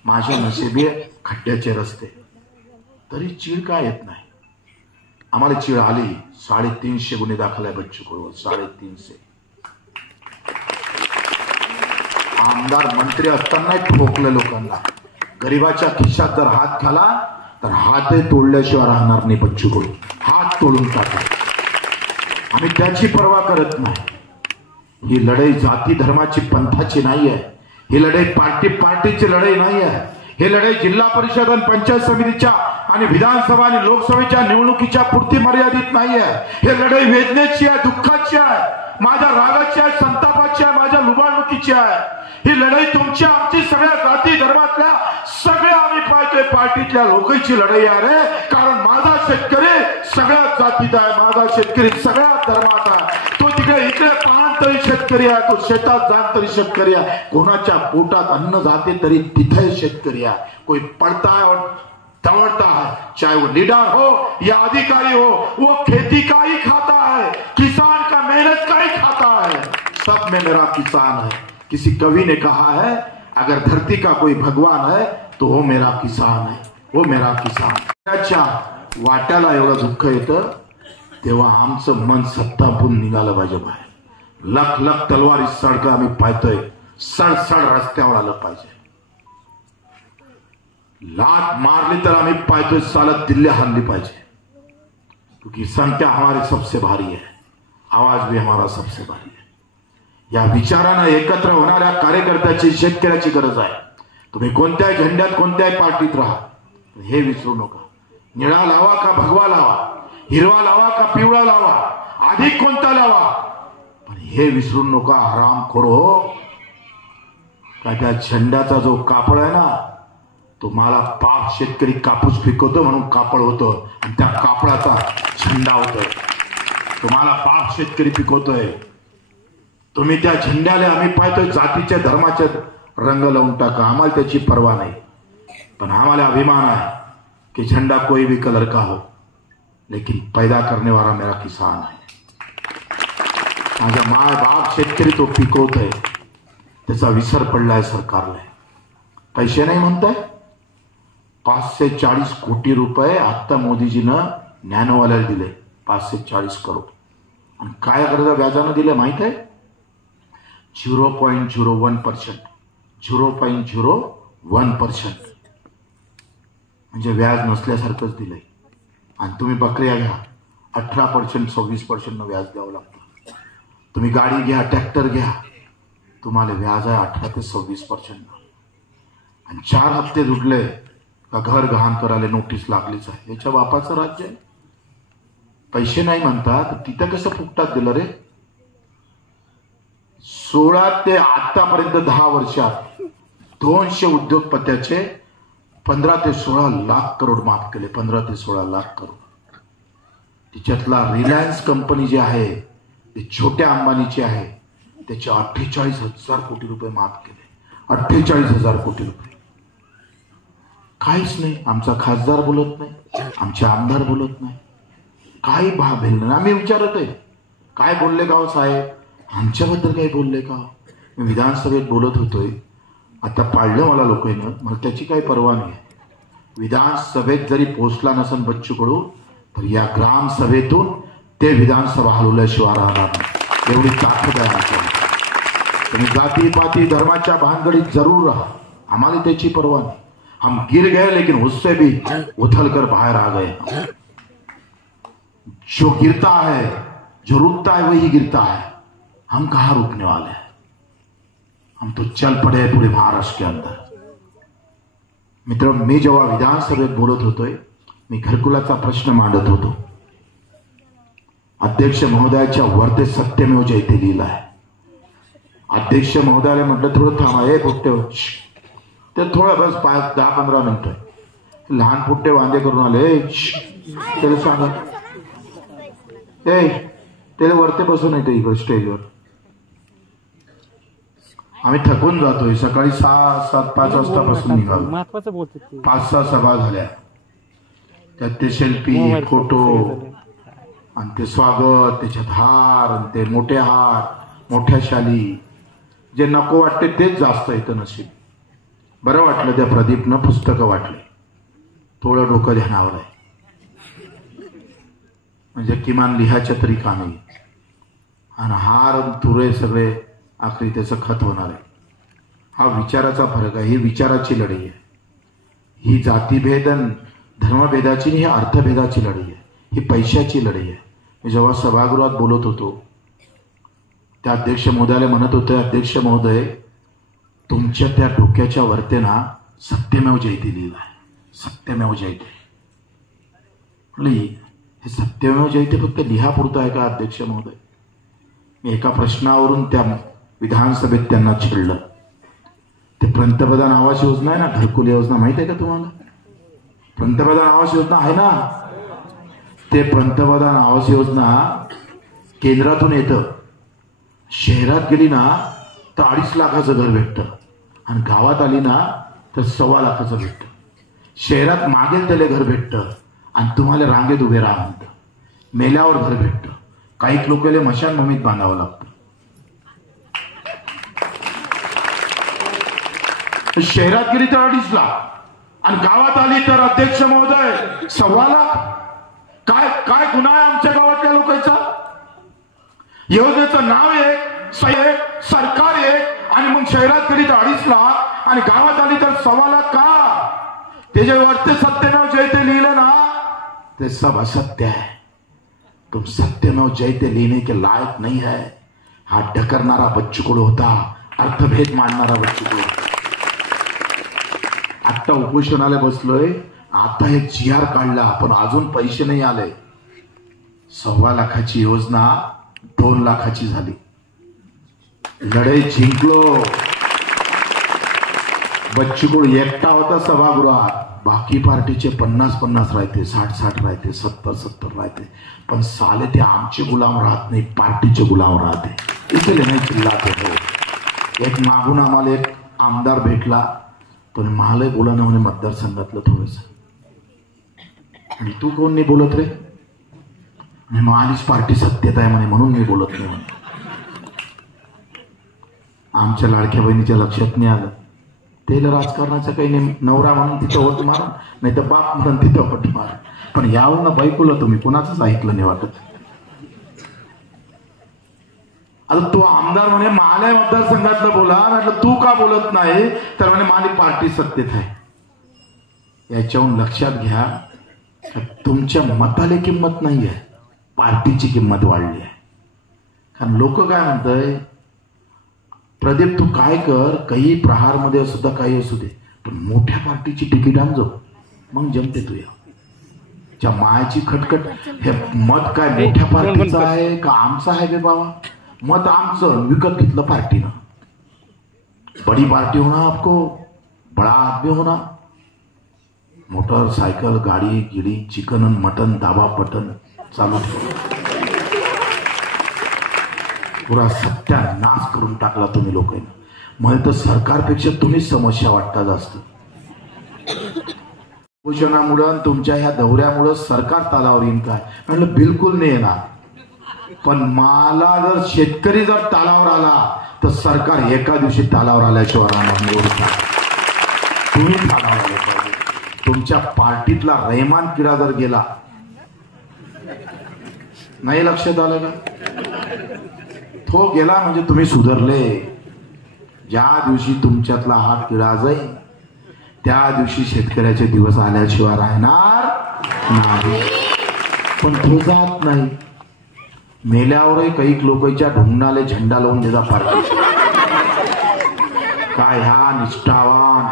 माझ्या नशिबी खड्ड्याचे रस्ते. तरी चीड काय येत नाही. आम्हाला चीड आली. 350 गुन्हे दाखल आहे बच्चू कडूवर, 350. आमदार मंत्री असताना ठोकलं लोकांना. गरीबाच्या खिशात जर हात घाला तर हातही तोडल्याशिवाय राहणार नाही बच्चू कडू. हात तोडून टाका. आम्ही त्याची पर्वा करत नाही. ही लढाई जाती धर्माची पंथाची नाही आहे. ही लढाई पार्टीची लढाई नाही आहे. ही लढाई जिल्हा परिषद आणि पंचायत समितीच्या आणि विधानसभा आणि लोकसभेच्या निवडणुकीच्या पुरती मर्यादित नाही आहे. ही लढाई वेदनेची आहे, दुःखाची आहे, माझ्या रागाची आहे, संतापाची आहे, माझ्या लुबाडणुकीची आहे. ही लढाई तुमची आमची सगळ्या जाती धर्मातल्या सगळ्या आम्ही पाहतोय पार्टीतल्या लोकांची लढाई आहे रे. कारण माझा शेतकरी सगळ्या जातीत आहे, माझा शेतकरी सगळ्या धर्मात आहे. तो तिकडे इकडे पाहन तरी शेतकरी आहे, तो शेतात जाण तरी शेतकरी आहे, कोणाच्या पोटात अन्न जाते तरी तिथे शेतकरी आहे. कोई पडता है और दौड़ता है, चाहे वो लीडर हो या अधिकारी हो, वो खेती का ही खाता है, किसान का मेहनत का ही खाता है. सब में मेरा किसान है. किसी कवि ने कहा है, अगर धरती का कोई भगवान है तो वो मेरा किसान है, वो मेरा किसान. त्याच्या वाट्याला एवढं दुःख येतं तेव्हा आमचं मन सत्तापून निघालं पाहिजे बाहेर. लख लख तलवारी सडकं आम्ही पाहतोय, सडसड रस्त्यावर आलं पाहिजे. लात मारली तर आम्ही पाहतोय चालत दिल्ली हल्ली पाहिजे. क्योंकि संख्या हमारी सबसे भारी है, आवाज भी हमारा सबसे भारी है. या विचारानं एकत्र होणाऱ्या कार्यकर्त्याची, शेतकऱ्याची गरज आहे. तुम्ही कोणत्याही झेंड्यात, कोणत्याही पार्टीत राहा, हे विसरू नका. निळा लावा का भगवा लावा, हिरवा लावा का पिवळा लावा, अधिक कोणता लावा, पण हे विसरू नका हरामखोर हो, का त्या झेंड्याचा जो कापड आहे ना, तुम्हाला पाप शेतकरी कापूस पिकवतो म्हणून कापड होतं, आणि त्या कापडाचा झेंडा होतोय. तुम्हाला पाप शेतकरी पिकवतोय, तुम्ही त्या झेंड्याला आम्ही पाहतोय जातीच्या धर्माचे रंग लावून टाका. आम्हाला त्याची पर्वा नाही. पण हमारा अभिमान है कि झंडा कोई भी कलर का हो, लेकिन पैदा करने वाला मेरा किसान है. माझा माय बाप शेतकरी तो पिकवतोय, त्याचा विसर पडलाय सरकारला. पैसे नाही म्हणताय. 540 कोटी रुपये आता मोदीजीनं नॅनोवाल्याला दिले. 540 करोड. आणि काय कर्ज व्याजानं दिले माहित आहे? 0.01%. 0.01% म्हणजे व्याज नसल्यासारखंच दिलंय. आणि तुम्ही बकऱ्या घ्या, 18% 26% व्याज द्यावं लागतं. तुम्ही गाडी घ्या, ट्रॅक्टर घ्या, तुम्हाला व्याज आहे 18 ते 26%. आणि 4 हप्ते जुडले का घर गहाण करायला नोटीस लागलीच आहे. याच्या बापाचं राज्य आहे. पैसे नाही म्हणतात, तिथं कसं फुकटात दिलं रे? 16 ते आतापर्यंत 10 वर्षात 200 उद्योगपत्याचे 15 ते 16 लाख करोड माफ केले. 15 ते 16 लाख करोड. तिच्यातला रिलायन्स कंपनी जी आहे, ते छोट्या अंबानीची आहे, त्याचे 48,000 कोटी रुपये माफ केले. 48,000 कोटी रुपये. काहीच नाही. आमचा खासदार बोलत नाही, आमचे आमदार बोलत नाही, काही भेल नाही. आम्ही विचारत आहे काय बोलले का हो साहेब? आमच्याबद्दल काही बोलले का? मी विधानसभेत बोलत होतोय, आता पाळलं मला लोकांना, मला त्याची काही पर्वा नाही. विधानसभेत जरी पोहोचला नसन बच्चू कडू, तर या ग्रामसभेतून ते विधानसभा हलवल्याशिवाय राहणार नाही. एवढी ताकद आहे आमच्याकडे. तुम्ही जाती पाती धर्माच्या भानगडीत जरूर राहा, आम्हाला त्याची पर्वा नाही. हम गिर गए लेकिन उससे भी उथल कर बाहर आ गए. जो गिरता है, जो रुकता है वही गिरता है. हम कहां रुकने वाले हैं? हम तो चल पड़े हैं पूरे महाराष्ट्र के अंदर. मित्र, मी जेव्हा विधानसभेत बोलत होतोय, मी घरकुलाचा प्रश्न मांडत होतो. अध्यक्ष महोदयाच्या वरते सत्यमेव जयते लिहिलं आहे. अध्यक्ष महोदयाला म्हटलं थोडं थांबा, एक पुट्टे ते थोडं बस 5-10-15 मिनिटं. लहान पुट्टे वांदे करून आले. त्याला सांगा, त्याला वरते बसून येते इकडे स्टेजवर. आम्ही थकून जातोय. सकाळी 6-7-5 वाजतापासून निघालो. 5-6 सभा झाल्या. त्यात ते सेल्फी, फोटो, आणि ते स्वागत, त्याच्यात हार, आणि ते मोठे हार, मोठ्या शाली. जे नको वाटते तेच जास्त येतं नशीब. बरं वाटलं त्या प्रदीपनं पुस्तकं वाटले. थोडं डोकं ध्यानावर आहे, म्हणजे किमान लिहायच्या तरी कामी. आणि हार तुरे सगळे आखरी त्याचं खत होणार आहे. हा विचाराचा फरक आहे. ही विचाराची लढाई आहे. ही जातीभेद धर्मभेदाची नाही, ही अर्थभेदाची लढाई आहे. ही पैशाची लढाई आहे. मी जेव्हा सभागृहात बोलत होतो, त्या अध्यक्ष महोदयाला म्हणत होते, अध्यक्ष महोदय, तुमच्या त्या डोक्याच्या वरते ना सत्यमेव जयते लिहिलं आहे. सत्यमेव जयते. हे सत्यमेव जयते फक्त लिहापुरतं आहे का अध्यक्ष महोदय? मी एका प्रश्नावरून त्या विधानसभेत त्यांना छेडलं. ते पंतप्रधान आवास योजना आहे ना, घरकुल योजना, माहित आहे का तुम्हाला? पंतप्रधान आवास योजना आहे ना, ते पंतप्रधान आवास योजना केंद्रातून येतं. शहरात गेली ना तर 2.5 लाखाचं घर भेटतं, आणि गावात आली ना तर 1.25 लाखाचं भेटतं. शहरात मागेल त्याला घर भेटतं, आणि तुम्हाला रांगेत उभे राहा म्हणतं. मेल्यावर घर भेटतं. काही लोकांना मशानभूमीत बांधावं लागतं. शहरात गेली तर 2.5 लाख, आणि गावात आली तर अध्यक्ष महोदय 1.25 लाख. काय काय गुन्हा आहे आमच्या गावातल्या लोकांचा? योजनेचं नाव एक, सरकार एक, आणि मग शहरात गेली तर 2.5 लाख, आणि गावात आली तर 1.25 लाख का? त्याच्यावरती सत्यमेव जयते लिहिलं ना, ते सब असत्य है. तुम सत्यमेव जयते लिहिने के लायक नहीं है. हा ढकरणारा बच्चू कडू होता, अर्थभेद मांडणारा बच्चू कडू. आता उपोषणाला बसलोय. आता एक GR काढला, पण अजून पैसे नाही आले. 1.25 लाखाची योजना 2 लाखाची झाली. लढाई जिंकलो. बच्चू कडू एकटा होता सभागृहात. बाकी पार्टीचे 50-50 राहते, 60-60 राहते, 70-70 राहते. पण साले ते आमचे गुलाम राहत नाही, पार्टीचे गुलाम राहते. इसलिए नाही चिल्लाते हो. एक मागून आम्हाला एक आमदार भेटला. पण मला बोला ना म्हणे मतदारसंघातलं थोडंसं. आणि तू कोण नाही बोलत रे? आणि माझीच पार्टी सत्तेत आहे म्हणे म्हणून मी बोलत नाही म्हणे. आमच्या लाडक्या बहिणीच्या लक्षात नाही आलं त्याला राजकारणाचं काही नाही. नवरा म्हणून तिथं होत मार, नाही तर बाप म्हणून तिथं होत मार. पण यावरून बायकोला तुम्ही कोणाचंच ऐकलं नाही वाटत. आता तो आमदार म्हणे मला मतदारसंघातलं बोला. म्हटलं तू का बोलत नाही? तर म्हणे माझी पार्टी सत्तेत आहे. याच्याहून लक्षात घ्या तुमच्या मताला किंमत नाही आहे, पार्टीची किंमत वाढली आहे. कारण लोक काय म्हणतंय, प्रदीप तू काय कर, काही प्रहारमध्ये सुद्धा काही असू दे, पण मोठ्या पार्टीची तिकीट आण जाऊ, मग जमते तुया. त्या मायाची खटखट, हे मत काय मोठ्या पार्टीचं आहे का आमचं आहे बे बाबा? मत आमचं, विकत घेतलं पार्टीनं. बड़ी पार्टी होना, आपको बड़ा आदमी होना, मोटरसायकल गाडी गिडी चिकन आणि मटन दाबा पटन चालू ठेवा. पुरा सत्यानाश करून टाकला तुम्ही लोकांनी. मला तर सरकारपेक्षा तुम्हीच समस्या वाटता जास्त. उपोषणामुळे तुमच्या ह्या दौऱ्यामुळे सरकार तालावर येईन काय? म्हटलं बिलकुल नाही येणार. पण मला जर शेतकरी जर तालावर आला तर सरकार एका दिवशी तालावर आल्याशिवाय राहणार नाही. तुम्ही तालावर आले पाहिजे. तुमच्या पार्टीतला रहमान किडा जर गेला, नाही लक्षात आलं का? तो गेला म्हणजे तुम्ही सुधारले. ज्या दिवशी तुमच्यातला हा किडा जाईल त्या दिवशी शेतकऱ्याचे दिवस आल्याशिवाय राहणार नाही. पण तो जात नाही. मेल्यावरही काही लोकांच्या ढोंगणाले झेंडा लावून देता पार्टी. काय ह्या निष्ठावान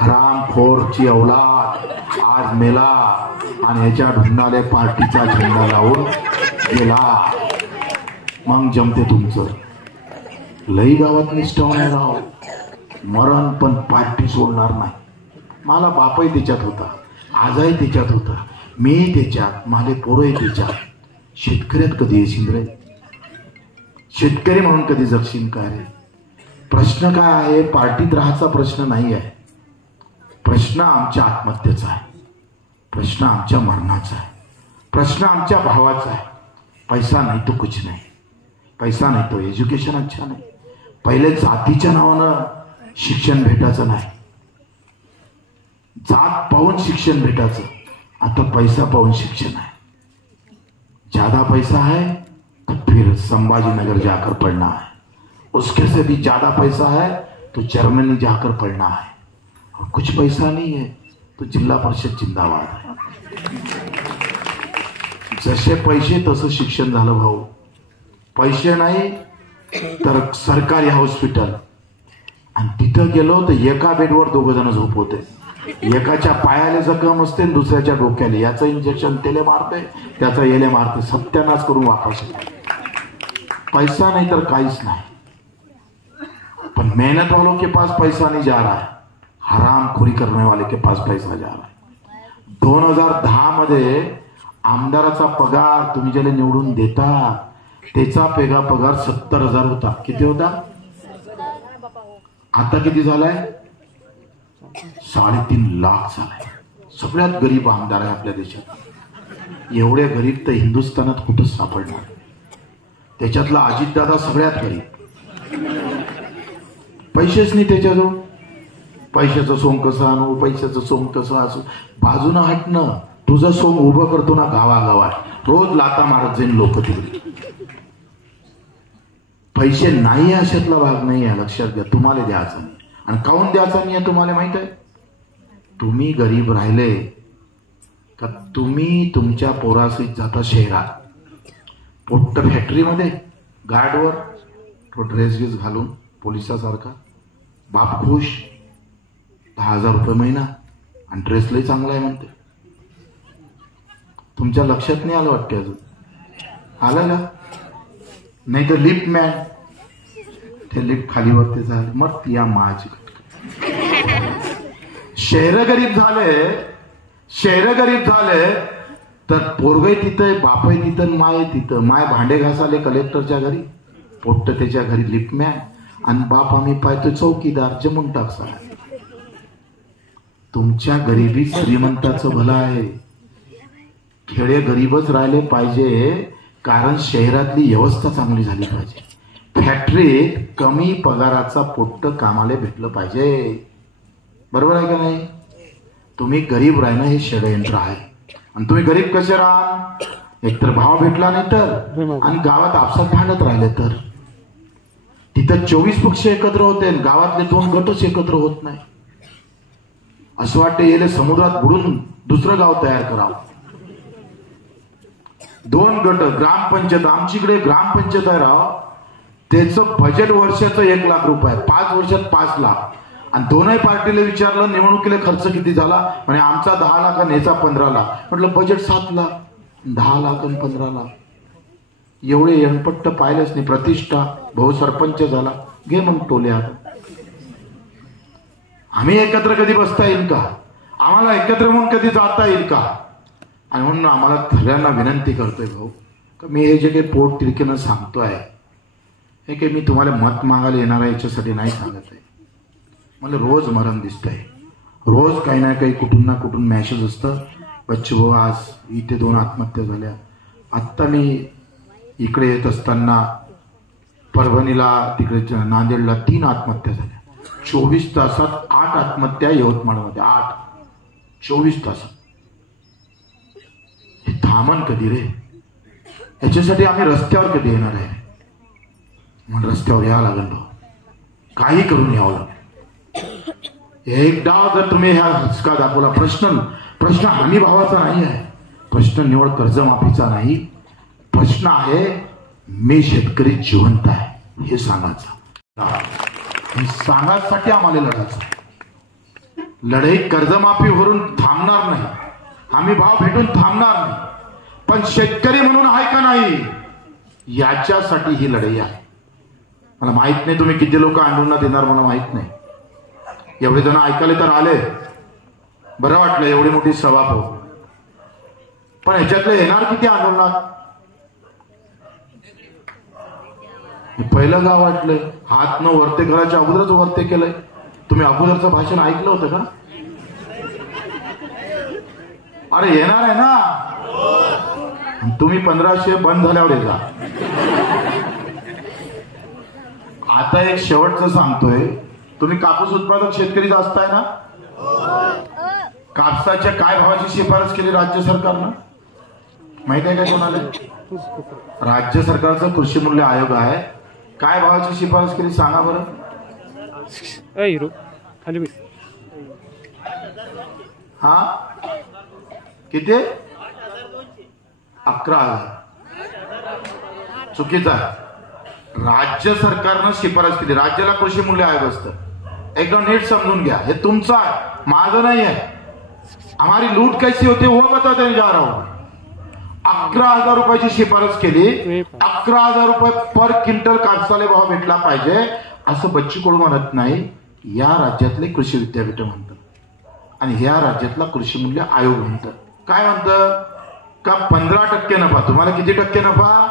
हरामखोरची औलाद आज मेला आणि ह्याच्या ढोंगणाले पार्टीचा झेंडा लावून गेला, मग जमते तुमचं. लई गावात निष्ठावान आहे राव. मरण पण पार्टी सोडणार नाही. मला बापही त्याच्यात होता, आजही त्याच्यात होता, मी त्याच्यात, माझे पोरही त्याच्यात. शेतकऱ्यात कधी येशील रे? शेतकरी म्हणून कधी जगशील काय रे? प्रश्न काय आहे? पार्टीत राहायचा प्रश्न नाही आहे. प्रश्न आमच्या आत्महत्येचा आहे, प्रश्न आमच्या मरणाचा आहे, प्रश्न आमच्या भावाचा आहे. पैसा नाही तो कुछ नाही, पैसा नाही तो एज्युकेशन अच्छा नाही. पहिले जातीच्या नावानं शिक्षण भेटायचं नाही, जात पाहून शिक्षण भेटायचं. आता पैसा पाहून शिक्षण आहे. ज्यादा पैसा है तो फिर संभाजीनगर जाकर पढ़ना है, उसके से भी ज्यादा पैसा है तो जर्मनी जाकर पढ़ना है, और कुछ पैसा नहीं है तो जिल्हा परिषद जिंदाबाद है. जसे पैसे तसं शिक्षण झालं भाऊ. पैसे नाही तर सरकारी हॉस्पिटल, आणि तिथं गेलो तर एका बेडवर दोघ जण झोपवते. एकाच्या पायाला जखम असते, दुसऱ्याच्या डोक्याला. याचं इंजेक्शन त्याला मारते, त्याचा येले मारते, सत्यानाश करून वापस. पैसा नहीं तर काहीच नाही. पण मेहनत वालों के पास पैसा नहीं जा रहा है, हरामखोरी करने वाले के पास पैसा जा रहा है. 2010 मध्ये आमदाराचा पगार तुम्ही ज्याला निवडून देता त्याचा पगार 70,000 होता. किती होता? आता किती झालाय? 3.5 लाख झालाय. सगळ्यात गरीब आमदार आहे आपल्या देशात. एवढे गरीब तर हिंदुस्थानात कुठंच सापडणार. त्याच्यातला अजितदादा सगळ्यात गरीब. पैसेच नाही त्याच्याजवळ. पैशाचं सोंग कसं आणू, पैशाचं सोंग कसं असू, बाजूनं हटणं. तुझं सोंग उभं करतो ना गावागावात, रोज लाता मारत जाईन लोक तिकडे. पैसे नाही अशातला भाग नाही आहे, लक्षात घ्या. तुम्हाला द्यायचा नाही. आणि काऊन द्यायचा नाही तुम्हाला माहित आहे? तुम्ही गरीब राहिले का तुम्ही तुमच्या पोरासहित जाता शहरात, पोट्ट फॅक्टरीमध्ये गार्डवर तो ड्रेस गिस घालून पोलिसासारखा. बाप खुश, 10,000 रुपये महिना, आणि ड्रेस लई चांगला आहे म्हणते. तुमच्या लक्षात नाही आलं वाटते अजून? आलं का? नाही तर लिफ्ट मॅन, ते लिफ्ट खालीवरती झाले, मग या माझी. शहर गरीब झाले तर पोरगही तिथं, बापही तिथं, माय तिथं. माय भांडे घासाले कलेक्टरच्या घरी, पोट्ट त्याच्या घरी लिफ्टमॅन, आणि बाप आम्ही पाहतो चौकीदार. जमून टाकसा. तुमच्या गरिबी श्रीमंताचं भलं आहे. खेडे गरीबच राहिले पाहिजे, कारण शहरातली व्यवस्था चांगली झाली पाहिजे. फॅक्टरीत कमी पगाराचा पोट्ट कामाला भेटलं पाहिजे. बरोबर आहे का नाही? तुम्ही गरीब राहणं हे षडयंत्र आहे. आणि तुम्ही गरीब कसे राहा? एकतर भाव भेटला नाही तर, आणि गावात आपसात भांडत राहिले तर. तिथं 24 पक्ष एकत्र होते, गावातले 2 गटच एकत्र होत नाही. असं वाटतं येले समुद्रात बुडून दुसरं गाव तयार करावं. 2 गट ग्रामपंचायत, आमच्याकडे ग्रामपंचायत आहे राव, त्याचं बजेट वर्षाचं 1 लाख रुपये, 5 वर्षात 5 लाख. आणि दोनही पार्टीला विचारलं निवडणुकीला खर्च किती झाला, म्हणजे आमचा 10 लाख आणि याचा 15 लाख. म्हटलं बजेट 7 लाख, 10 लाख आणि 15 लाख. एवढे एणपट्ट पाहिलंच नाही. प्रतिष्ठा भाऊ सरपंच झाला, घे मग टोले. आता आम्ही एकत्र कधी बसता येईल का? आम्हाला एकत्र म्हणून कधी जाता येईल का? आणि म्हणून आम्हाला सगळ्यांना विनंती करतोय भाऊ, का मी हे जे काही पोट तिरकीनं सांगतोय, हे काही मी तुम्हाला मत मागायला येणार आहे याच्यासाठी नाही सांगत आहे. मला रोज मरण दिसतंय. रोज काही ना काही कुठून ना कुठून मॅसेज असतं, बच्चू भाऊ आज इथे 2 आत्महत्या झाल्या. आत्ता मी इकडे येत असताना परभणीला, तिकडे नांदेडला 3 आत्महत्या झाल्या. 24 तासात 8 आत्महत्या यवतमाळमध्ये. 8 24 तासात. हे थांबन कधी रे? याच्यासाठी आम्ही रस्त्यावर कधी येणार आहे? म्हणून रस्त्यावर यावं लागेल भाऊ, काही करून यावं लागेल. एक डाव जर तुम्ही ह्या हसका दाखवला. प्रश्न हमी भावाचा नाही आहे. प्रश्न निवड कर्जमाफीचा नाही. प्रश्न आहे मी शेतकरी जिवंत आहे हे सांगायचं. हे सांगायसाठी आम्हाला लढायचं. लढाई कर्जमाफीवरून थांबणार नाही, हमी भाव भेटून थांबणार नाही, पण शेतकरी म्हणून आहे का नाही याच्यासाठी ही लढाई आहे. मला माहित नाही तुम्ही किती लोक आंदोलनात येणार, मला माहित नाही. एवढे जण ऐकायला तर आले, बरं वाटलं एवढी मोठी सभा पाहून. पण ह्याच्यातले येणार किती आंदोलनात? पहिलं गाव वाटलंय. हात न वरते करायच्या अगोदरच वरते केलंय. तुम्ही अगोदरचं भाषण ऐकलं होतं का? अरे येणार आहे ना. तुम्ही 1500 बंद झाल्यावर येता. आता एक शेवटचं सांगतोय. तुम्ही कापूस उत्पादक शेतकरी असताय ना? कापसाच्या काय भावाची शिफारस केली राज्य सरकारनं माहित आहे का कोणाला? राज्य सरकारचा कृषी मूल्य आयोग आहे. काय भावाची शिफारस केली सांगा बरं? हा किती? 11,000. चुकीचा आहे. राज्य सरकारनं शिफारस केली. राज्याला कृषी मूल्य आयोग असतं. एकदम नीट समजून घ्या. हे तुमचं आहे, माझं नाही आहे. हमारी लूट कैसी होती वो बताते जा रहा हूं. 11,000 रुपयाची शिफारस केली. 11,000 रुपये पर क्विंटल कापसाला भाव भेटला पाहिजे असं बच्चू कडू म्हणत नाही, या राज्यातले कृषी विद्यापीठ म्हणतं. आणि ह्या राज्यातला कृषी मूल्य आयोग म्हणतं. काय म्हणतं? का 15% नफा. तुम्हाला किती टक्के नफा?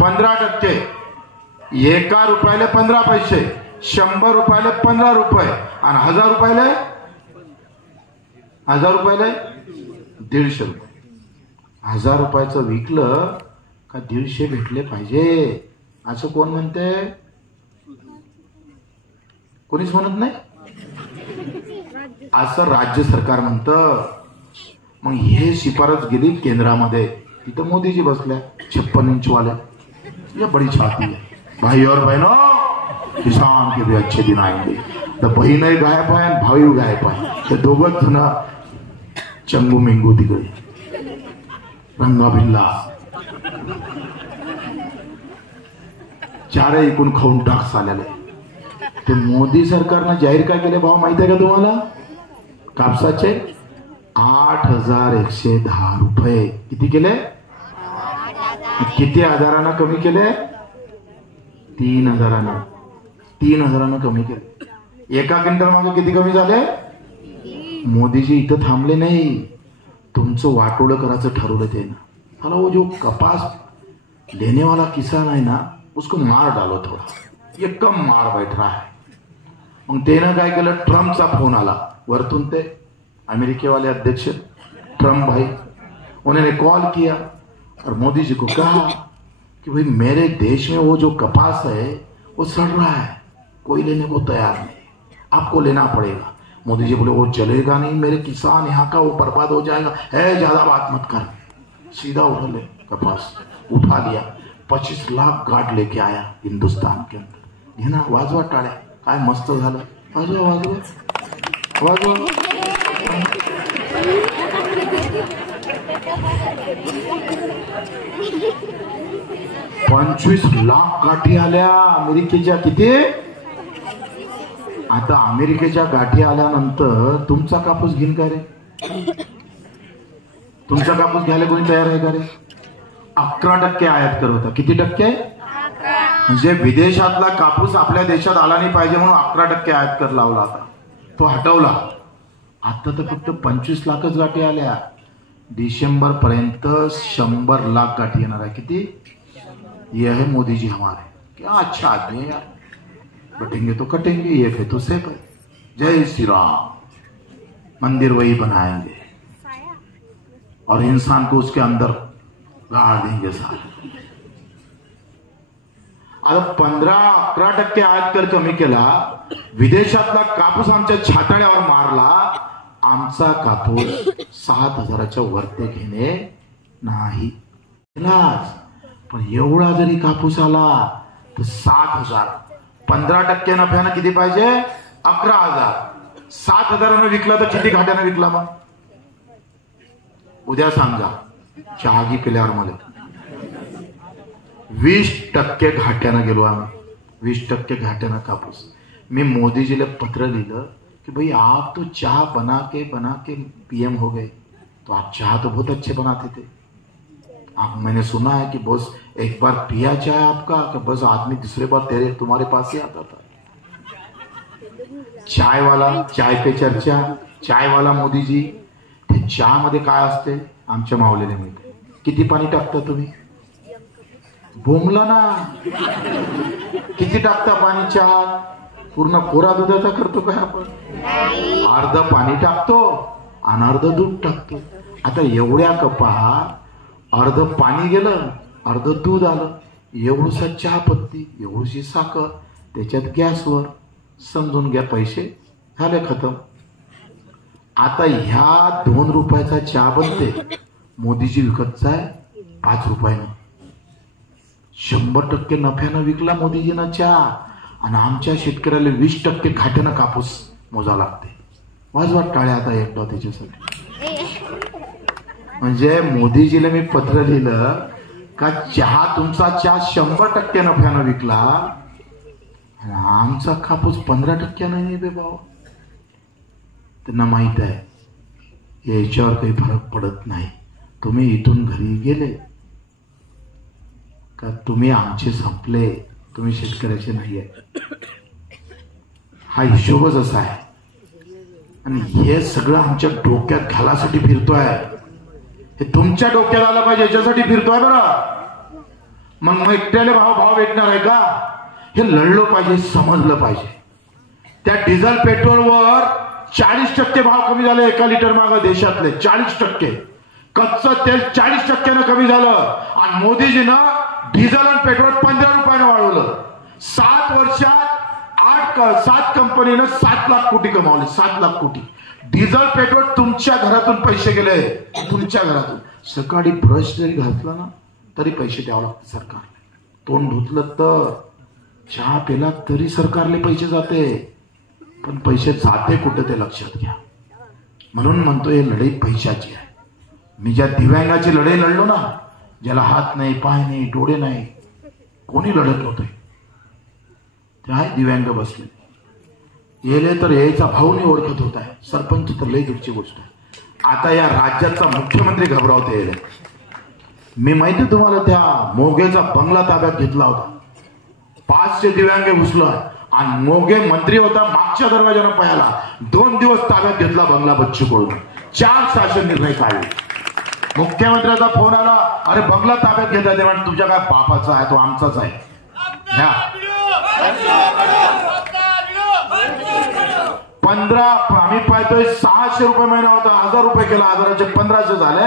15%. 1 रुपयाला 15 पैसे, 100 रुपयाला 15 रुपये, आणि 1000 रुपयाला 1,500 रुपये. 1000 रुपयाचं विकलं का 150 भेटले पाहिजे असं कोण म्हणते? कोणीच म्हणत नाही. असं राज्य सरकार म्हणतं. मग हे शिफारस गेली केंद्रामध्ये. तिथं मोदीजी बसल्या 56 इंच वाल्या. ये बड़ी छाती है भाई और बहनों, किसान के भी अच्छे दिन आएंगे. तर बहीणही गायब आहे, भाऊ गायब आहे. ते दोघंच जण चंगू मेंगू तिकडे रंगा भिल्ला. चारही इकून खाऊन टाक साल्याला. ते मोदी सरकारनं जाहीर काय केले भाव माहिती आहे का तुम्हाला? कापसाचे 8,110 रुपये. किती केले? किती हजारांना कमी केले? 3,000. 3,000 कमी केले. एका क्विंटल मागे किती कमी झाले? मोदीजी इथं थांबले नाही. तुमचं वाटोळं करायचं ठरवलं ते ना. मला वो जो कपास लेने वाला किसान है ना, उसको मार डालो थोड़ा. ये कम मार बैठ रहा है. मग त्यानं काय केलं? ट्रम्पचा फोन आला. वरतून थे अमेरिके वाले अध्यक्ष ट्रम्प भाई, उन्होंने कॉल किया और मोदी जी को कहा कि भाई मेरे देश में वो जो कपास है वो सड़ रहा है, कोई लेने को तैयार नहीं, आपको लेना पड़ेगा। मोदी जी बोले वो चलेगा नहीं, मेरे किसान यहाँ का वो बर्बाद हो जाएगा, है ज्यादा बात मत कर, सीधा उठा ले कपास। उठा लिया, 25 लाख गाठ लेके आया हिंदुस्तान के अंदर। हे ना, वाजवा टाळ्या, काय मस्त झालं, वाजवा वाजवा वाजवा। 25 लाख गाठी आल्या अमेरिकेच्या। किती? आता अमेरिकेच्या गाठी आल्यानंतर तुमचा कापूस घेईन का रे? तुमचा कापूस घ्यायला कोणी तयार आहे का रे? 11% आयात कर होता। किती टक्के? म्हणजे विदेशातला कापूस आपल्या देशात आला नाही पाहिजे म्हणून 11% आयात कर लावला होता, तो हटवला। आता तर फक्त 25 लाखच गाठी आल्या। डिसेंबर पर्यंत 100 लाख गाठी येणार आहे। किती? ये है मोदी जी हमारे, क्या अच्छा आदमी है यार, बटेंगे तो कटेंगे, ये फिर तो सेफ है। जय श्री राम। मंदिर वही बनाएंगे और इंसान को उसके अंदर गाड़ देंगे सारे। आता 15-11% आयात कर कमी केला, विदेशातला कापूस आमच्या छाताड्यावर मारला। आमचा कापूस 7,000च्या वरती घेणे नाही। पण एवढा जरी कापूस आला तर 7,000, 15% नफ्यानं किती पाहिजे? 11,000। 7,000 विकला तर किती घाट्यानं विकला? मग उद्या सांगा, चहागी पिल्यावर मला 20% घाट्यानं गेलो आम्ही, 20% घाट्यानं कापूस। मी मोदीजीला पत्र लिहिलं कि भाई आप तो चाय बना के पीएम हो गए, तो आप चाय तो बहुत अच्छे बनाते थे। आप, मैंने सुना है कि बस एक बार पिया चाय आपका कि बस आदमी दूसरे बार तुम्हारे पास ही आता था। चाय वाला, चाय पे चर्चा, चाय वाला मोदी जी। ते चहा मध्ये काय असते आमच्या मावलेले मिळते। किती पाणी टाकता तुम्ही? बोंबला ना, किती टाकता पाणी चहा? पूर्ण कोरा दुधाचा करतो काय आपण? अर्ध पाणी टाकतो आणि अर्ध दूध टाकतो। आता एवढ्या कपात अर्ध पाणी गेलं, अर्ध दूध आलं, एवढूसा चहा पत्ती, एवढीशी साखर, त्याच्यात गॅसवर, समजून घ्या पैसे झाले खतम। आता ह्या 2 रुपयाचा चहा बनते, मोदीजी विकतचा आहे 5 रुपयानं। 100% नफ्यानं विकला मोदीजीनं चहा आणि आमच्या शेतकऱ्याला 20% घाट्यानं कापूस मोजा लागते। वाजवा टाळ्या आता एकदा त्याच्यासाठी। म्हणजे मोदीजीला मी पत्र लिहिलं का चहा, तुमचा चहा 100% नफ्यानं विकला, आमचा कापूस 15% नाही बे भाऊ। त्यांना माहित आहे याच्यावर काही फरक पडत नाही। तुम्ही इथून घरी गेले का तुम्ही आमचे संपले, तुम्ही शेतकऱ्याचे नाही आहे। हा हिशोबच असा आहे आणि हे सगळं आमच्या डोक्यात घालासाठी फिरतोय। हे तुमच्या डोक्यात आलं पाहिजे याच्यासाठी फिरतोय बरं। मग एकट्याला भाव भेटणार आहे का? हे लढलो पाहिजे, समजलं पाहिजे। त्या डिझेल पेट्रोलवर 40% भाव कमी झाले एका लिटर मागे देशातले 40%। कच्चं तेल 40% कमी झालं आणि मोदीजीनं डिझेल आणि पेट्रोल 15 रुपयानं वाढवलं। 7 वर्षात 7 कंपनीनं 7 लाख कोटी कमावले, 7 लाख कोटी। डिझेल पेट्रोल तुमच्या घरातून पैसे गेले, तुमच्या घरातून। सकाळी ब्रश जरी घातला ना तरी पैसे द्यावं लागते सरकारला। तोंड धुतलं तर, चहा पिला तरी सरकारले पैसे जाते, पण पैसे जाते कुठे ते लक्षात घ्या। म्हणून म्हणतो हे लढाई पैशाची आहे। मी ज्या दिव्यांगाची लढाई लढलो ना, ज्याला हात नाही, पाय नाही, डोळे नाही, कोणी लढत नव्हते, ते आहे दिव्यांग बसले। येले तर यायचा भाऊ नाही ओळखत होता है, सरपंच तर लई दूरची गोष्ट आहे। आता या राज्याचा मुख्यमंत्री घबरावते येले। मी माहिती तुम्हाला त्या मोगेचा बंगला ताब्यात घेतला होता, 500 दिव्यांग घुसला आणि मोगे मंत्री होता, मागच्या दरवाजानं पळाला। 2 दिवस ताब्यात घेतला बंगला बच्चू कडून, 4 शासन निर्णय काढले। मुख्यमंत्र्याचा फोन आला, अरे बंगला ताब्यात घेता ते म्हणजे तुझ्या काय बापाचा आहे, तो आमचाच आहे। ह्या 15 आम्ही पाहतोय 600 रुपये महिना होता, 1000 रुपये केला, 1000चे 1500 झाले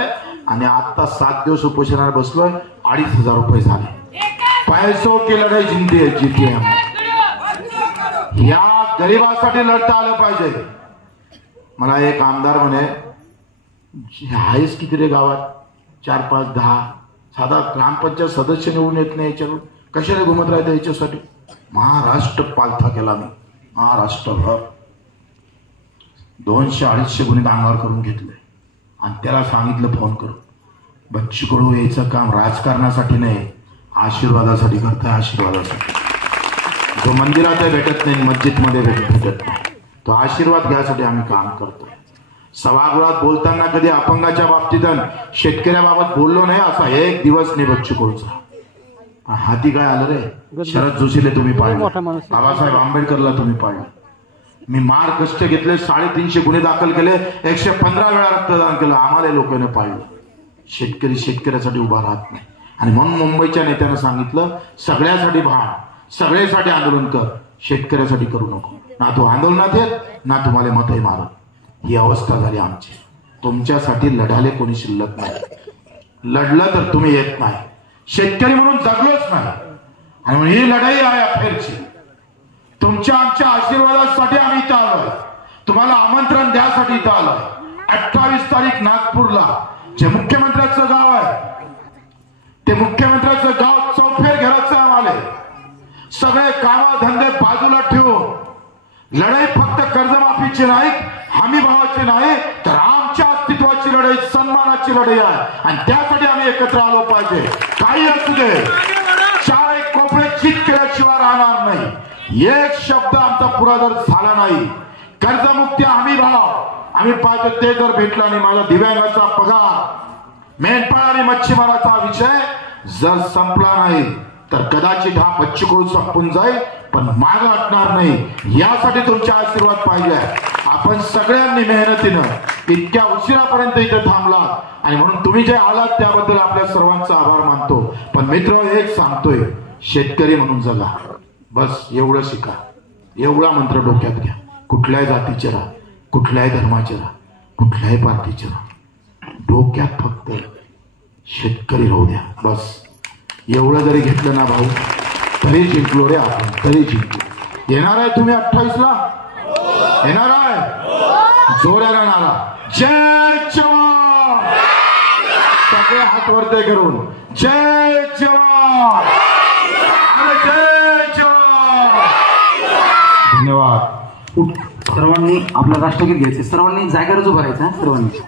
आणि आता 7 दिवस उपोषणाला बसलोय, 2500 रुपये झाले. पैसों की लढाई जीती है. या गरिबासाठी लढता आलं पाहिजे. मला एक आमदार म्हणे, आहेच किती रे गावात, 4 5 10, साधा ग्रामपंचायत सदस्य निवडून येत नाही, याच्यावर कशाला घुमत राहते याच्यासाठी. महाराष्ट्र पालथा केला मी, महाराष्ट्रभर 200-250 गुन्हे अंगावर करून घेतले आणि त्याला सांगितलं फोन करून, बच्चू कडू यायचं काम राजकारणासाठी नाही, आशीर्वादासाठी करताय, आशीर्वादासाठी. जो मंदिरात भेटत नाही, मस्जिद मध्ये भेटत नाही, तो आशीर्वाद घ्यायसाठी आम्ही काम करतोय. सभागृहात बोलताना कधी अपंगाच्या बाबतीत शेतकऱ्याबाबत बोललो नाही असा एक दिवस नाही बच्चू कडूचा. हाती काय आलं रे, शरद जोशीले तुम्ही पाहिलं, बाबासाहेब आंबेडकरला तुम्ही पाहिलं. मी मार कष्ट घेतले, 350 गुन्हे दाखल केले, 115 वेळा रक्तदान केलं, आम्हाला लोकांनी पाहिलं. शेतकरी शेतकऱ्यासाठी उभा राहत नाही आणि म्हणून मुंबईच्या नेत्यानं सांगितलं, सगळ्यासाठी भांड, सगळ्यासाठी आंदोलन कर, शेतकऱ्यासाठी करू नको. ना तू आंदोलनात येत ना तुम्हाला मतही मारत. ही अवस्था झाली आमची. तुमच्यासाठी लढाले कोणी शिल्लक नाही. लढलं तर तुम्ही येत नाही, शेतकरी म्हणून जगलोच नाही. आणि ही लढाई आहे अखेरची. तुमच्या आमच्या आशीर्वादासाठी आम्ही इथं आलोय, तुम्हाला आमंत्रण द्यासाठी इथं आलोय. 28 तारीख नागपूरला जे मुख्यमंत्र्याचं गाव आहे, ते मुख्यमंत्र्याचं गाव चौफेर घराचं आम्हाला. सगळे कामधंदे बाजूला ठेवून लढाई फक्त कर्जमाफीची नाही, हमी भावाची नाही, तर आमच्या अस्तित्वाची लढाई, सन्मानाची लढाई आहे. आणि त्यासाठी आम्ही एकत्र आलो पाहिजे. काही असू दे, चार एक कोपरे चित केल्याशिवाय राहणार नाही. एक शब्द आमचा पुरा जर झाला नाही, कर्जमुक्ती, हमी भाव आम्ही पाहतो ते जर भेटला आणि माझा दिव्यांगाचा पगार, मेंढपाळ आणि मच्छीमाराचा विषय जर संपला नाही, तर कदाचित हा बच्चू कडू संपून जाईल, पण मागं हटणार नाही. यासाठी तुमचा आशीर्वाद पाहिजे. आपण सगळ्यांनी मेहनतीनं इतक्या उशिरापर्यंत इथे थांबला आणि म्हणून तुम्ही जे आलात त्याबद्दल आपल्या सर्वांचा आभार मानतो. पण मित्र, एक सांगतोय, शेतकरी म्हणून जगा, बस एवढं शिका. एवढा मंत्र डोक्यात घ्या. कुठल्याही जातीचे राहा, कुठल्याही धर्माचे राहा, कुठल्याही पार्टीचे राहा, डोक्यात फक्त शेतकरी राहू द्या. बस एवढं जरी घेतलं ना भाऊ, तरी जिंकलो रे आपण, तरी जिंकलो. येणार आहे तुम्ही 28 ला, येणार आहे जोड्याला नारा, जय जवान, सगळे हात वरते करून, जय जवान, जय जवान. धन्यवाद. सर्वांनी आपलं राष्ट्रगीत घ्यायचे, सर्वांनी जागेवरच उभं राहायचं. सर्वांनी